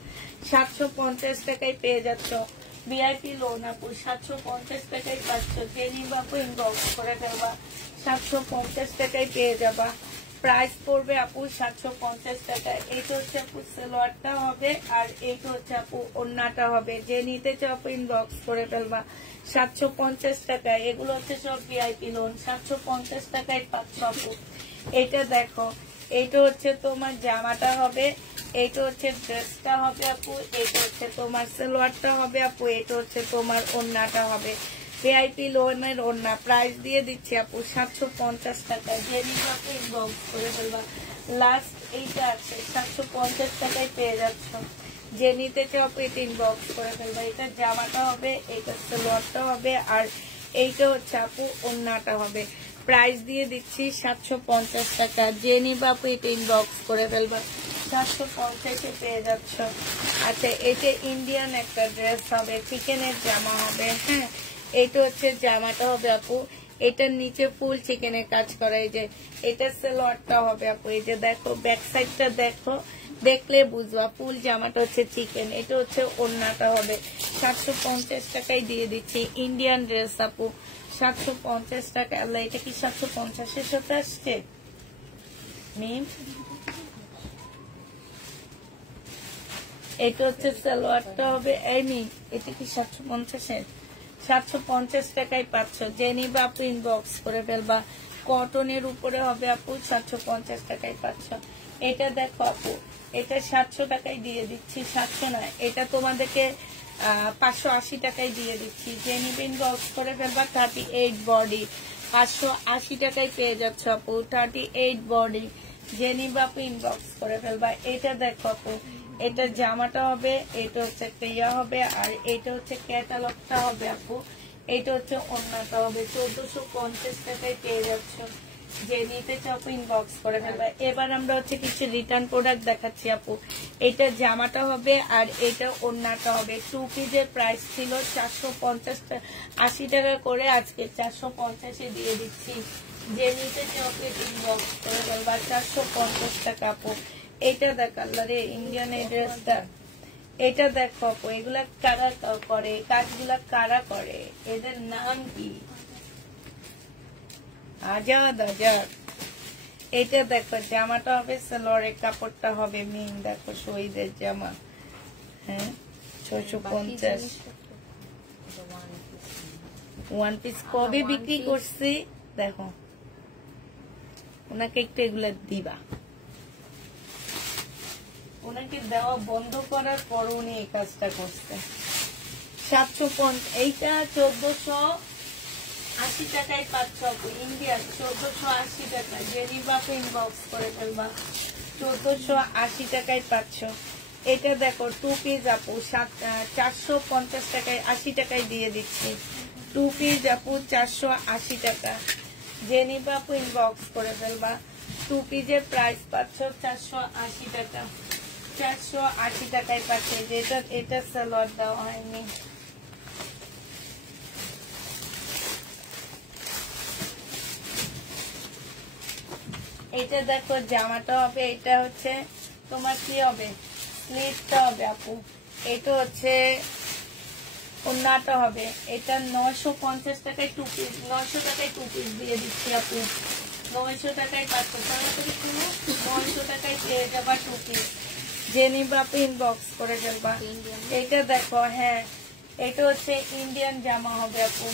750 টাকায় পেয়ে যাচ্ছ। ভিআইপি লোন আপু 750 টাকায় পাচ্ছ। যে নিবা আপু ইনবক্স করে ফেলবা। 750 টাকায় পেয়ে যাবা। প্রাইস পড়বে আপু 750 টাকা। এইটা হচ্ছে আপু সালোয়ারটা হবে, আর এইটা হচ্ছে আপু ওড়নাটা হবে। যে নিতে চাও আপু ইনবক্স করে ফেলবা। 750 টাকা। এগুলো হচ্ছে সব ভিআইপি লোন। 750 টাকায় পাচ্ছ আপু। এটা দেখো, এইটা হচ্ছে তোমার জামাটা হবে, এইটা হচ্ছে ড্রেসটা হবে আপু, এইটা হচ্ছে তোমার সালোয়ারটা হবে আপু, এটা হচ্ছে তোমার ওড়নাটা হবে। ভিআইপি লোনের ওড়না। প্রাইস দিয়ে দিচ্ছি আপু 750 টাকা। যে নিবে আপু ইনবক্স করে ফেলবা। লাস্ট এইটা আছে 750 টাকায় পেয়ে যাচ্ছ। যে নিতে চাও আপু এটা ইনবক্স করে ফেলবা। এটা জামাটা হবে, এটা সালোয়ারটা হবে, আর এইটা হচ্ছে আপু ওড়নাটা হবে। প্রাইস দিয়ে দিচ্ছি 750 টাকা। যে নিবে আপু এটা ইনবক্স করে ফেলবা। 750-এ পেয়ে যাচ্ছ। আচ্ছা এটা ইন্ডিয়ান একটা ড্রেস হবে, চিকেনের জামা হবে। হ্যাঁ এইটা হচ্ছে জামাটা হবে আপু, এটার নিচে ফুল চিকেনের কাজ করা। এই যে এটা সালোয়ারটা হবে আপু, এই যে দেখো ব্যাক সাইডটা দেখো, দেখলে বুঝবা ফুল জামাটা হচ্ছে চিকেন। এটা হচ্ছে ওড়নাটা হবে 750 টাকায় দিয়ে দিচ্ছি। ইন্ডিয়ান ড্রেস আপু 750 টাকা। আল্লাহ, এটা কি 750-এর সাথে আসছে মিম? এটা হচ্ছে সালোয়ারটা হবে। এই মিম, এটা কি 750-এর? 750 টাকায় পাচ্ছ। যে নিবা আপু ইনবক্স করে ফেলবা। কটনের উপরে হবে আপু, 750 টাকায় পাচ্ছ। এটা দেখো আপু, এটা 700 টাকায় দিয়ে দিচ্ছি। 700 না, এটা তোমাদেরকে 580 টাকায় দিয়ে দিচ্ছি। যে নিবে ইনবক্স করে ফেলবা। 38 বডি 580 টাকায় পেয়ে যাচ্ছ আপু। 38 বডি যে নিবা আপু ইনবক্স করে ফেলবা। এটা দেখো আপু, এটা জামাটা হবে, এটা হচ্ছে একটা ইয়া হবে, আর এটা হচ্ছে ক্যাটালগটা হবে আপু। এটা হচ্ছে ওড়নাটা হবে। 1450 টাকায় পেয়ে যাচ্ছ। যে নিতে চাও আপু ইনবক্স করে ফেলবা। এবার আমরা হচ্ছে কিছু রিটার্ন প্রোডাক্ট দেখাচ্ছি আপু। এটা জামাটা হবে আর এটা ওড়নাটা হবে। 2 পিসের প্রাইস ছিল 450-80 টাকা করে, আজকে 450-এ দিয়ে দিচ্ছি। যে নিতে চাও আপু ইনবক্স করে ফেলবা। 450 টাকা আপু। এটা দেখ আল্লাহ রে, ইন্ডিয়ান এই ড্রেসটা। এটা দেখো আপু, এগুলা কারা করে, কাজগুলা কারা করে, এদের নাম কি? আজাদ আজাদ। এটা দেখো জামাটা হবে সালোয়ারের কাপড়টা হবে মিন, দেখো শহীদের জামা। হ্যাঁ 650। ওয়ান পিস কবে বিক্রি করছি দেখো। ওনাকে একটু এগুলা দিবা, ওনাকে দেওয়া বন্ধ করার পর উনি এই কাজটা করছে। 750, এইটা 1480 টাকায় পাচ্ছ আপু। ইন্ডিয়ান 1480 টাকা। যে নিবা ইনবক্স করে ফেলবা। 1480 টাকায় পাচ্ছ। এটা দেখো 2 পিস আপু 450 টাকায় 80 টাকায় দিয়ে দিচ্ছি। 2 পিস আপু 480 টাকা। যে নিবা আপু ইনবক্স করে ফেলবা। 2 পিসের প্রাইস পাচ্ছ 480 টাকা। 480 টাকায় পাচ্ছে। যেটা এটা সালোয়ার দেওয়া হয়নি। এটা দেখো জামাটা হবে, এটা হচ্ছে তোমার কি হবে, স্লিভটা হবে আপু। এটা হচ্ছে ওড়নাটা হবে। এটা 950 টাকায় 2 পিস, 900 টাকায় 2 পিস দিয়ে দিচ্ছি আপু। 900 টাকায় পাচ্ছ। তাড়াতাড়ি কিনো, 900 টাকায় পেয়ে যাবা 2 পিস। যে নিবা আপনি ইনবক্স করে ফেলবা। এটা দেখো, হ্যাঁ এটা হচ্ছে ইন্ডিয়ান জামা হবে আপু।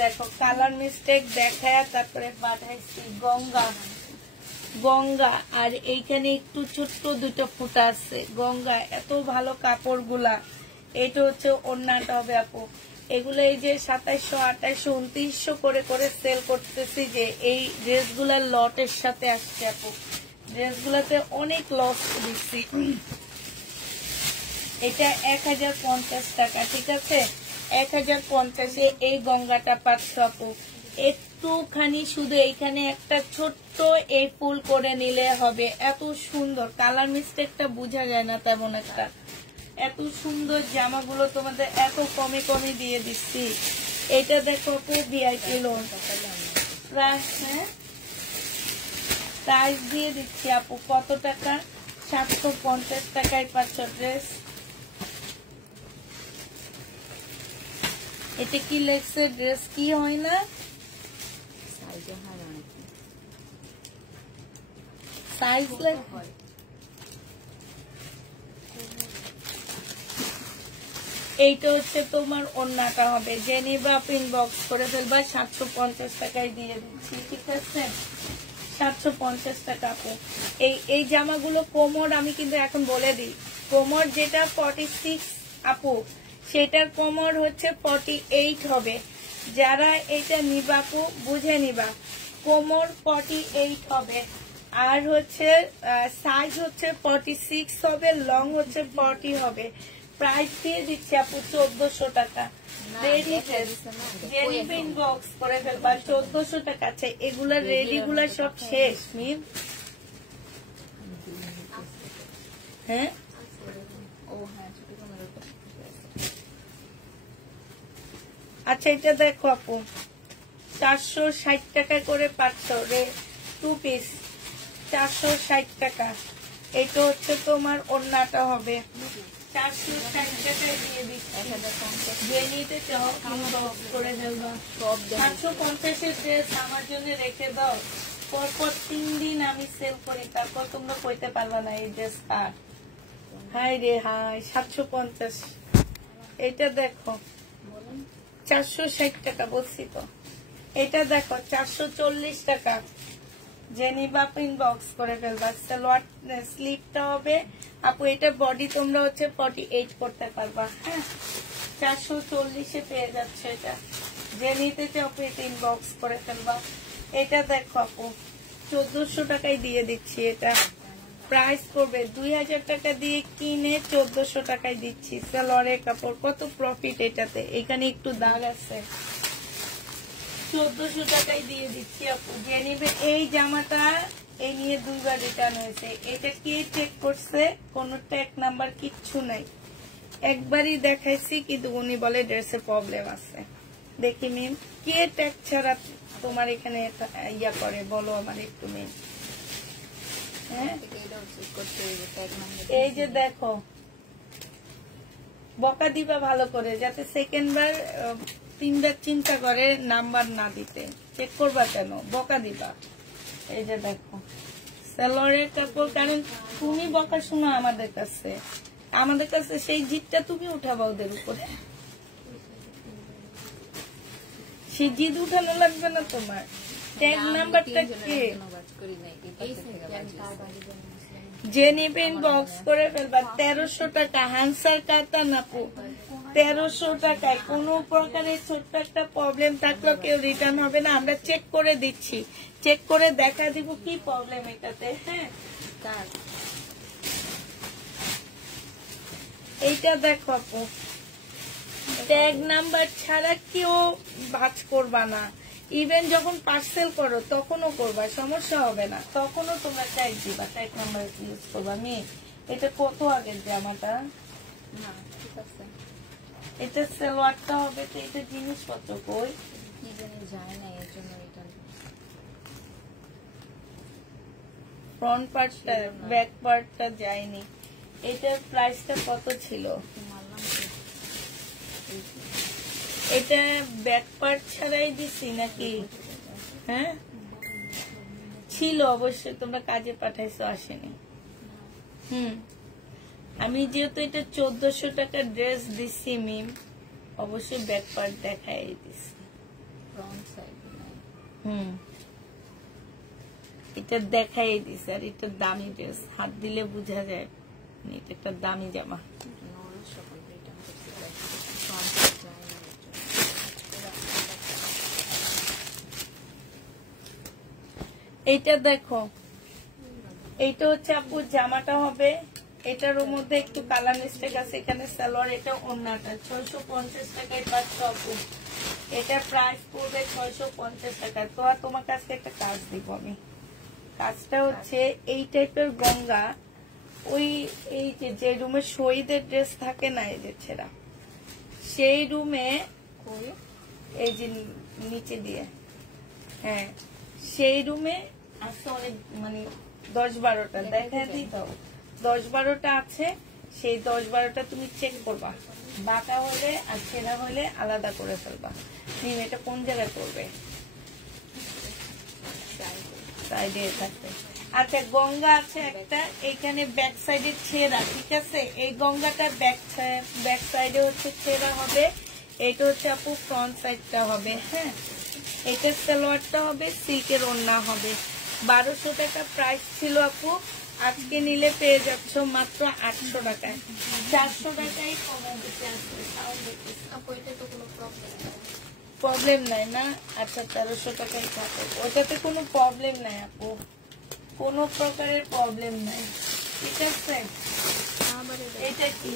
দেখো কালার মিস্টেক দেখায় তারপরে পাঠাইছি। গঙ্গা গঙ্গা, আর এইখানে একটু ছোট্ট দুটো ফুটা আছে। গঙ্গা, এত ভালো কাপড় গুলা। এটা হচ্ছে ওড়নাটা হবে আপু। এগুলো এই যে 2700, 2800, 2900 করে করে সেল করতেছি, যে এই ড্রেসগুলার লটের সাথে আসছে আপু। ড্রেসগুলাতে অনেক লস দিচ্ছি। এটা 1050 টাকা, ঠিক আছে। 1050-এ এই গঙ্গাটা পাচ্ছ আপু। একটুখানি শুধু এইখানে একটা ছোট্ট এই ফুল করে নিলে হবে। এত সুন্দর কালার মিস্টেকটা বোঝা যায় না তেমন একটা। এত সুন্দর জামাগুলো তোমাদের এত কমে কমে দিয়ে দিচ্ছি। এটা দেখো আপু ভিআইপি লোন প্রাইস দিয়ে দিচ্ছি আপু। কত টাকা? 750 টাকায় পাচ্ছ ড্রেস। এটা কি লেগছে? ড্রেস কি হয় না, সাইজ লেখা। এইটা হচ্ছে তোমার ওড়নাটা হবে। যে নিবা ইনবক্স করে ফেলবা। 750 টাকায় দিয়ে দিচ্ছি, ঠিক আছে। 750 টাকা আপু। এই জামাগুলো কোমর আমি কিন্তু এখন বলে দিই, কোমর যেটা 46 আপু, সেটার কোমর হচ্ছে 48 হবে। যারা এটা নিবা আপু বুঝে নিবা, কোমর 48 হবে। আর হচ্ছে সাইজ হচ্ছে 46 হবে, লং হচ্ছে 40 হবে। প্রাইস দিয়ে দিচ্ছি আপু 1400 টাকা। রেডি ইনবক্স করে ফেলবা। 1400 টাকা। আচ্ছা এগুলা রেডি গুলা সব শেষ মিম? হ্যাঁ আচ্ছা এটা দেখো আপু, 460 টাকা করে পাচ্ছ রে 2 পিস 460 টাকা। এটা হচ্ছে তোমার ওড়নাটা হবে 460 টাকায় দিয়ে দিচ্ছি। যে নিতে চাও ইনবক্স করে দেবো। 750 ড্রেস আমার জন্য রেখে দাও, পরপর 3 দিন আমি সেল করি, তারপর তোমরা কইতে পারবা না এই ড্রেস কার। হাই রে হাই 750। এটা দেখো 460 টাকা বলছি তো। এটা দেখো 440 টাকা। যে নিবা ইনবক্স করে ফেলবা। সালোয়ার স্লিপটা হবে আপু, এটা বডি তোমরা হচ্ছে 48 করতে পারবা। হ্যাঁ 440-এ পেয়ে যাচ্ছে এটা। যে নিতে চাও আপু এটা ইনবক্স করে ফেলবা। এটা দেখো আপু 1400 টাকায় দিয়ে দিচ্ছি। এটা প্রাইস করবে 2000 টাকা দিয়ে কিনে 1400 টাকায় দিচ্ছি। সালোয়ারের কাপড় কত প্রফিট এটাতে। এখানে একটু দাগ আছে, 1400 টাকায় দিয়ে দিচ্ছি আপু। যে নিবে এই জামাটা এই নিয়ে 2 বার রিটার্ন হয়েছে। এটা কে চেক করছে? কোনো ট্যাগ নাম্বার কিচ্ছু নাই, একবারই দেখাইছি কিন্তু উনি বলে ড্রেসে প্রবলেম আছে। দেখি মিম কে ট্যাগ ছাড়া তোমার এখানে ইয়া করে বলো আমার একটু মিম। হ্যাঁ এই যে দেখো বকা দিবা ভালো করে, যাতে সেকেন্ড বার 3 বার চিন্তা করে নাম্বার না দিতে। চেক করবা কেন? বকা দিবা। এই যে দেখো সালোয়ারের কাপড়, কারণ তুমি বকা শোনো আমাদের কাছে সেই জিদটা তুমি উঠাবা ওদের উপরে। সেই জিদ উঠানো লাগবে না তোমার। ট্যাগ নাম্বারটা কে? যে নেবে ইনবক্স করে ফেলবা। 1300 টাকা হ্যান্সার কাতা নাপু 1300 টাকায়। কোনো প্রকারের ছোট্ট একটা প্রবলেম থাকলেও কেউ রিটার্ন হবে না, আমরা চেক করে দিচ্ছি। চেক করে দেখা দিব কি প্রবলেম এটাতে। হ্যাঁ এইটা দেখো আপু, ট্যাগ নাম্বার ছাড়া কেউ ভাঁজ করবা না। ইভেন যখন পার্সেল করো তখনও করবা, সমস্যা হবে না। তখনও তোমরা ট্যাগ দিবা, ট্যাগ নাম্বার ইউজ করবা। মেয়ে এটা কত আগের জামাটা? না ঠিক আছে, এটা সালোয়ারটা হবে তো। এটা জিনিসপত্র কই কি জানি যায় না, এর জন্য রিটার্ন। ফ্রন্ট পার্টটা ব্যাক পার্টটা যায়নি। এটার প্রাইসটা কত ছিল? এটা ব্যাক পার্ট ছাড়াই দিছি নাকি? হ্যাঁ ছিল অবশ্যই, তোমরা কাজে পাঠাইছো, আসেনি। আমি যেহেতু এটা 1400 টাকার ড্রেস দিছি মিম, অবশ্যই ব্যাক পার্ট দেখাই দিছি। এটা দেখাই দিছি। আর এটা দামি ড্রেস, হাত দিলে বোঝা যায় এটা একটা দামি জামা। এইটা দেখো, এইটা হচ্ছে আপু জামাটা হবে। এটার মধ্যে একটু কালার মিস্টেক আছে। এখানে সালোয়ার, এটা ওড়নাটা 650 টাকায় পাচ্ছ আপু। এটা প্রাইস পড়বে 650 টাকা। তো আর তোমার কাছে একটা কাজ দিব আমি। কাজটা হচ্ছে এই টাইপের গঙ্গা, ওই এই যে রুমে শহীদের ড্রেস থাকে না, এই যে ছেঁড়া, সেই রুমে এই যে নিচে দিয়ে, হ্যাঁ সেই রুমে আছে অনেক, মানে 10-12টা দেখা দিই তো, 10-12টা আছে। সেই 10-12টা তুমি চেক করবা, বাঁকা হলে আর ছেঁড়া হলে আলাদা করে ফেলবা। নিম এটা কোন জায়গায় করবে? সাইডে থাকবে। আচ্ছা গঙ্গা আছে একটা, এইখানে ব্যাক সাইডে ছেঁড়া, ঠিক আছে? এই গঙ্গাটা ব্যাক সাইডে হচ্ছে ছেঁড়া হবে। এটা হচ্ছে আপু ফ্রন্ট সাইডটা হবে। হ্যাঁ এটার সালোয়ারটা হবে, সিল্কের ওড়না হবে। 1200 টাকা প্রাইস ছিল আপু, আজকে নিলে পেয়ে যাচ্ছ মাত্র 800 টাকায়। 400 টাকায় কমে দিতে আসবে। প্রবলেম নাই না? আচ্ছা 1300 টাকায় থাকে, ওটাতে কোনো প্রবলেম নাই আপু, কোনো প্রকারের প্রবলেম নাই, ঠিক আছে? এটা কি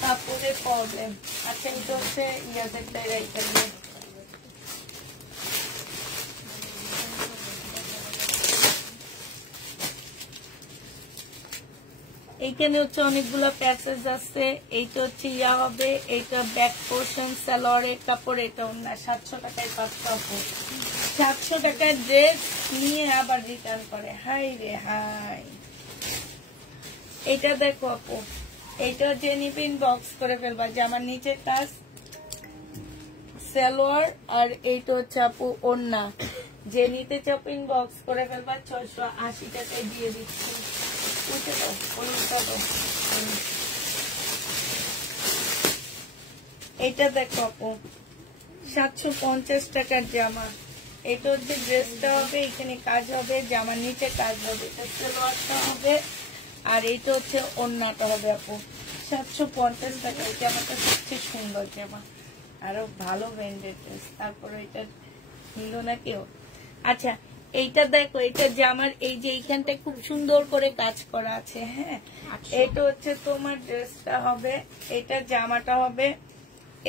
কাপড়ের প্রবলেম? আচ্ছা এটা হচ্ছে ইয়াদেরটাই রাইখা দিয়ে। এইখানে হচ্ছে অনেকগুলো প্যাসেজ আছে। এইটা হচ্ছে ইয়া হবে, এইটা ব্যাক পোর্শন সালোয়ারের কাপড়, এটা অন্য 700 টাকায় পাঁচটা আপু। 700 টাকার ড্রেস নিয়ে আবার রিটার্ন করে, হাই রে হাই। এটা দেখো আপু, এইটা যে নিবে ইনবক্স করে ফেলবা, যে আমার নিচে কাজ সালোয়ার, আর এইটা হচ্ছে আপু ওন্না। যে নিতে চাপ ইনবক্স করে ফেলবা, 680 টাকায় দিয়ে দিচ্ছি। উঠে দাও, উল্টা দাও। এটা দেখো আপু, 750 টাকার জামা। এটা হচ্ছে ড্রেসটা হবে, এখানে কাজ হবে, জামার নিচে কাজ হবে, এটা সালোয়ারটা হবে, আর এইটা হচ্ছে ওন্নাটা হবে আপু। 750 টাকা। এই জামাটা সবচেয়ে সুন্দর জামা, আরো ভালো ব্র্যান্ডেড ড্রেস। তারপরে এটা নিল না কেউ। আচ্ছা, এইটা দেখো, এটা জামার এই যে এইখানটা খুব সুন্দর করে কাজ করা আছে। হ্যাঁ, এটা হচ্ছে তোমার ড্রেসটা হবে, এটা জামাটা হবে,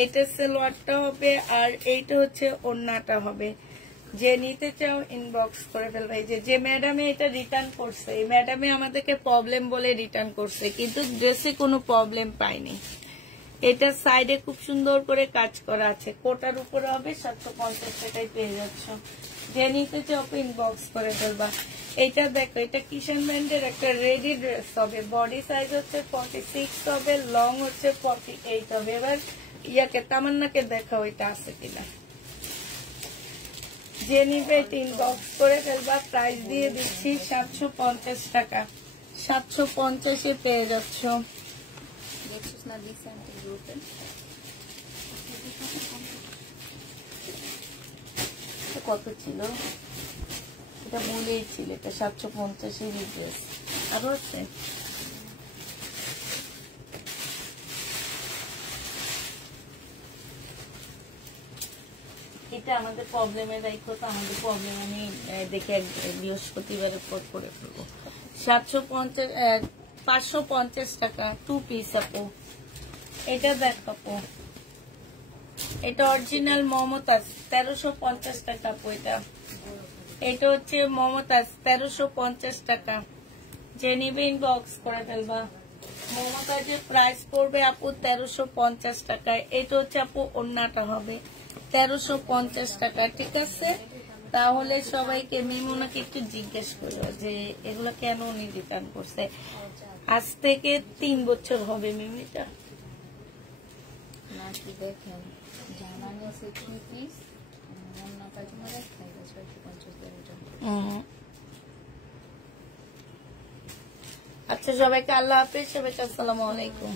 এটা সালোয়ারটা হবে, আর এইটা হচ্ছে ওড়নাটা হবে। যে নিতে চাও ইনবক্স করে ফেলবে। এই যে ম্যাডামে এটা রিটার্ন করছে, এই ম্যাডামে আমাদেরকে প্রবলেম বলে রিটার্ন করছে, কিন্তু ড্রেসে কোনো প্রবলেম পাইনি। এটা সাইডে খুব সুন্দর করে কাজ করা আছে, কোটার উপরে হবে, 750 টাকায় পেয়ে যাচ্ছ। যে নিতে চাও ইনবক্স করে ফেলবা। এটা দেখো, এটা কিষান ব্র্যান্ডের একটা রেডি ড্রেস হবে, বডি সাইজ হচ্ছে 46 হবে, লং হচ্ছে 48 হবে। এবার ইয়াকে তামান্নাকে দেখাও এটা আছে কিনা। যে নিবে ইনবক্স করে ফেলবা, প্রাইস দিয়ে দিচ্ছি 750 টাকা। 750-এ পেয়ে যাচ্ছ। কত ছিল এটা বলেই ছিল, এটা 750-এর ড্রেস। আরো আছে, এটা আমাদের প্রবলেমের দায়িত্ব, তো আমাদের প্রবলেম আমি দেখে বৃহস্পতিবারের পর করে ফেলবো। 550 টাকা 2 পিস আপু। এটা দেখ আপু, এটা অরিজিনাল মমতাজ, 1350 টাকা আপু। এটা হচ্ছে মমতাজ, 1350 টাকা। যে নিবে ইনবক্স করে ফেলবা। মমতাজের প্রাইস পড়বে আপু 1350 টাকায়। এটা হচ্ছে আপু ওড়নাটা হবে 1350 টাকা, ঠিক আছে? তাহলে সবাইকে মিমোনাকে একটু জিজ্ঞেস করো যে এগুলো কেন উনি রিটার্ন করছে। আজ থেকে 3 বছর হবে মিমিটা। নাকি দেখেন জামা নিয়েছে 3 পিস, অন্য কাজ মানে 650 টাকা। আচ্ছা, সবাইকে আল্লাহ হাফেজ, সবাইকে আসসালামু আলাইকুম।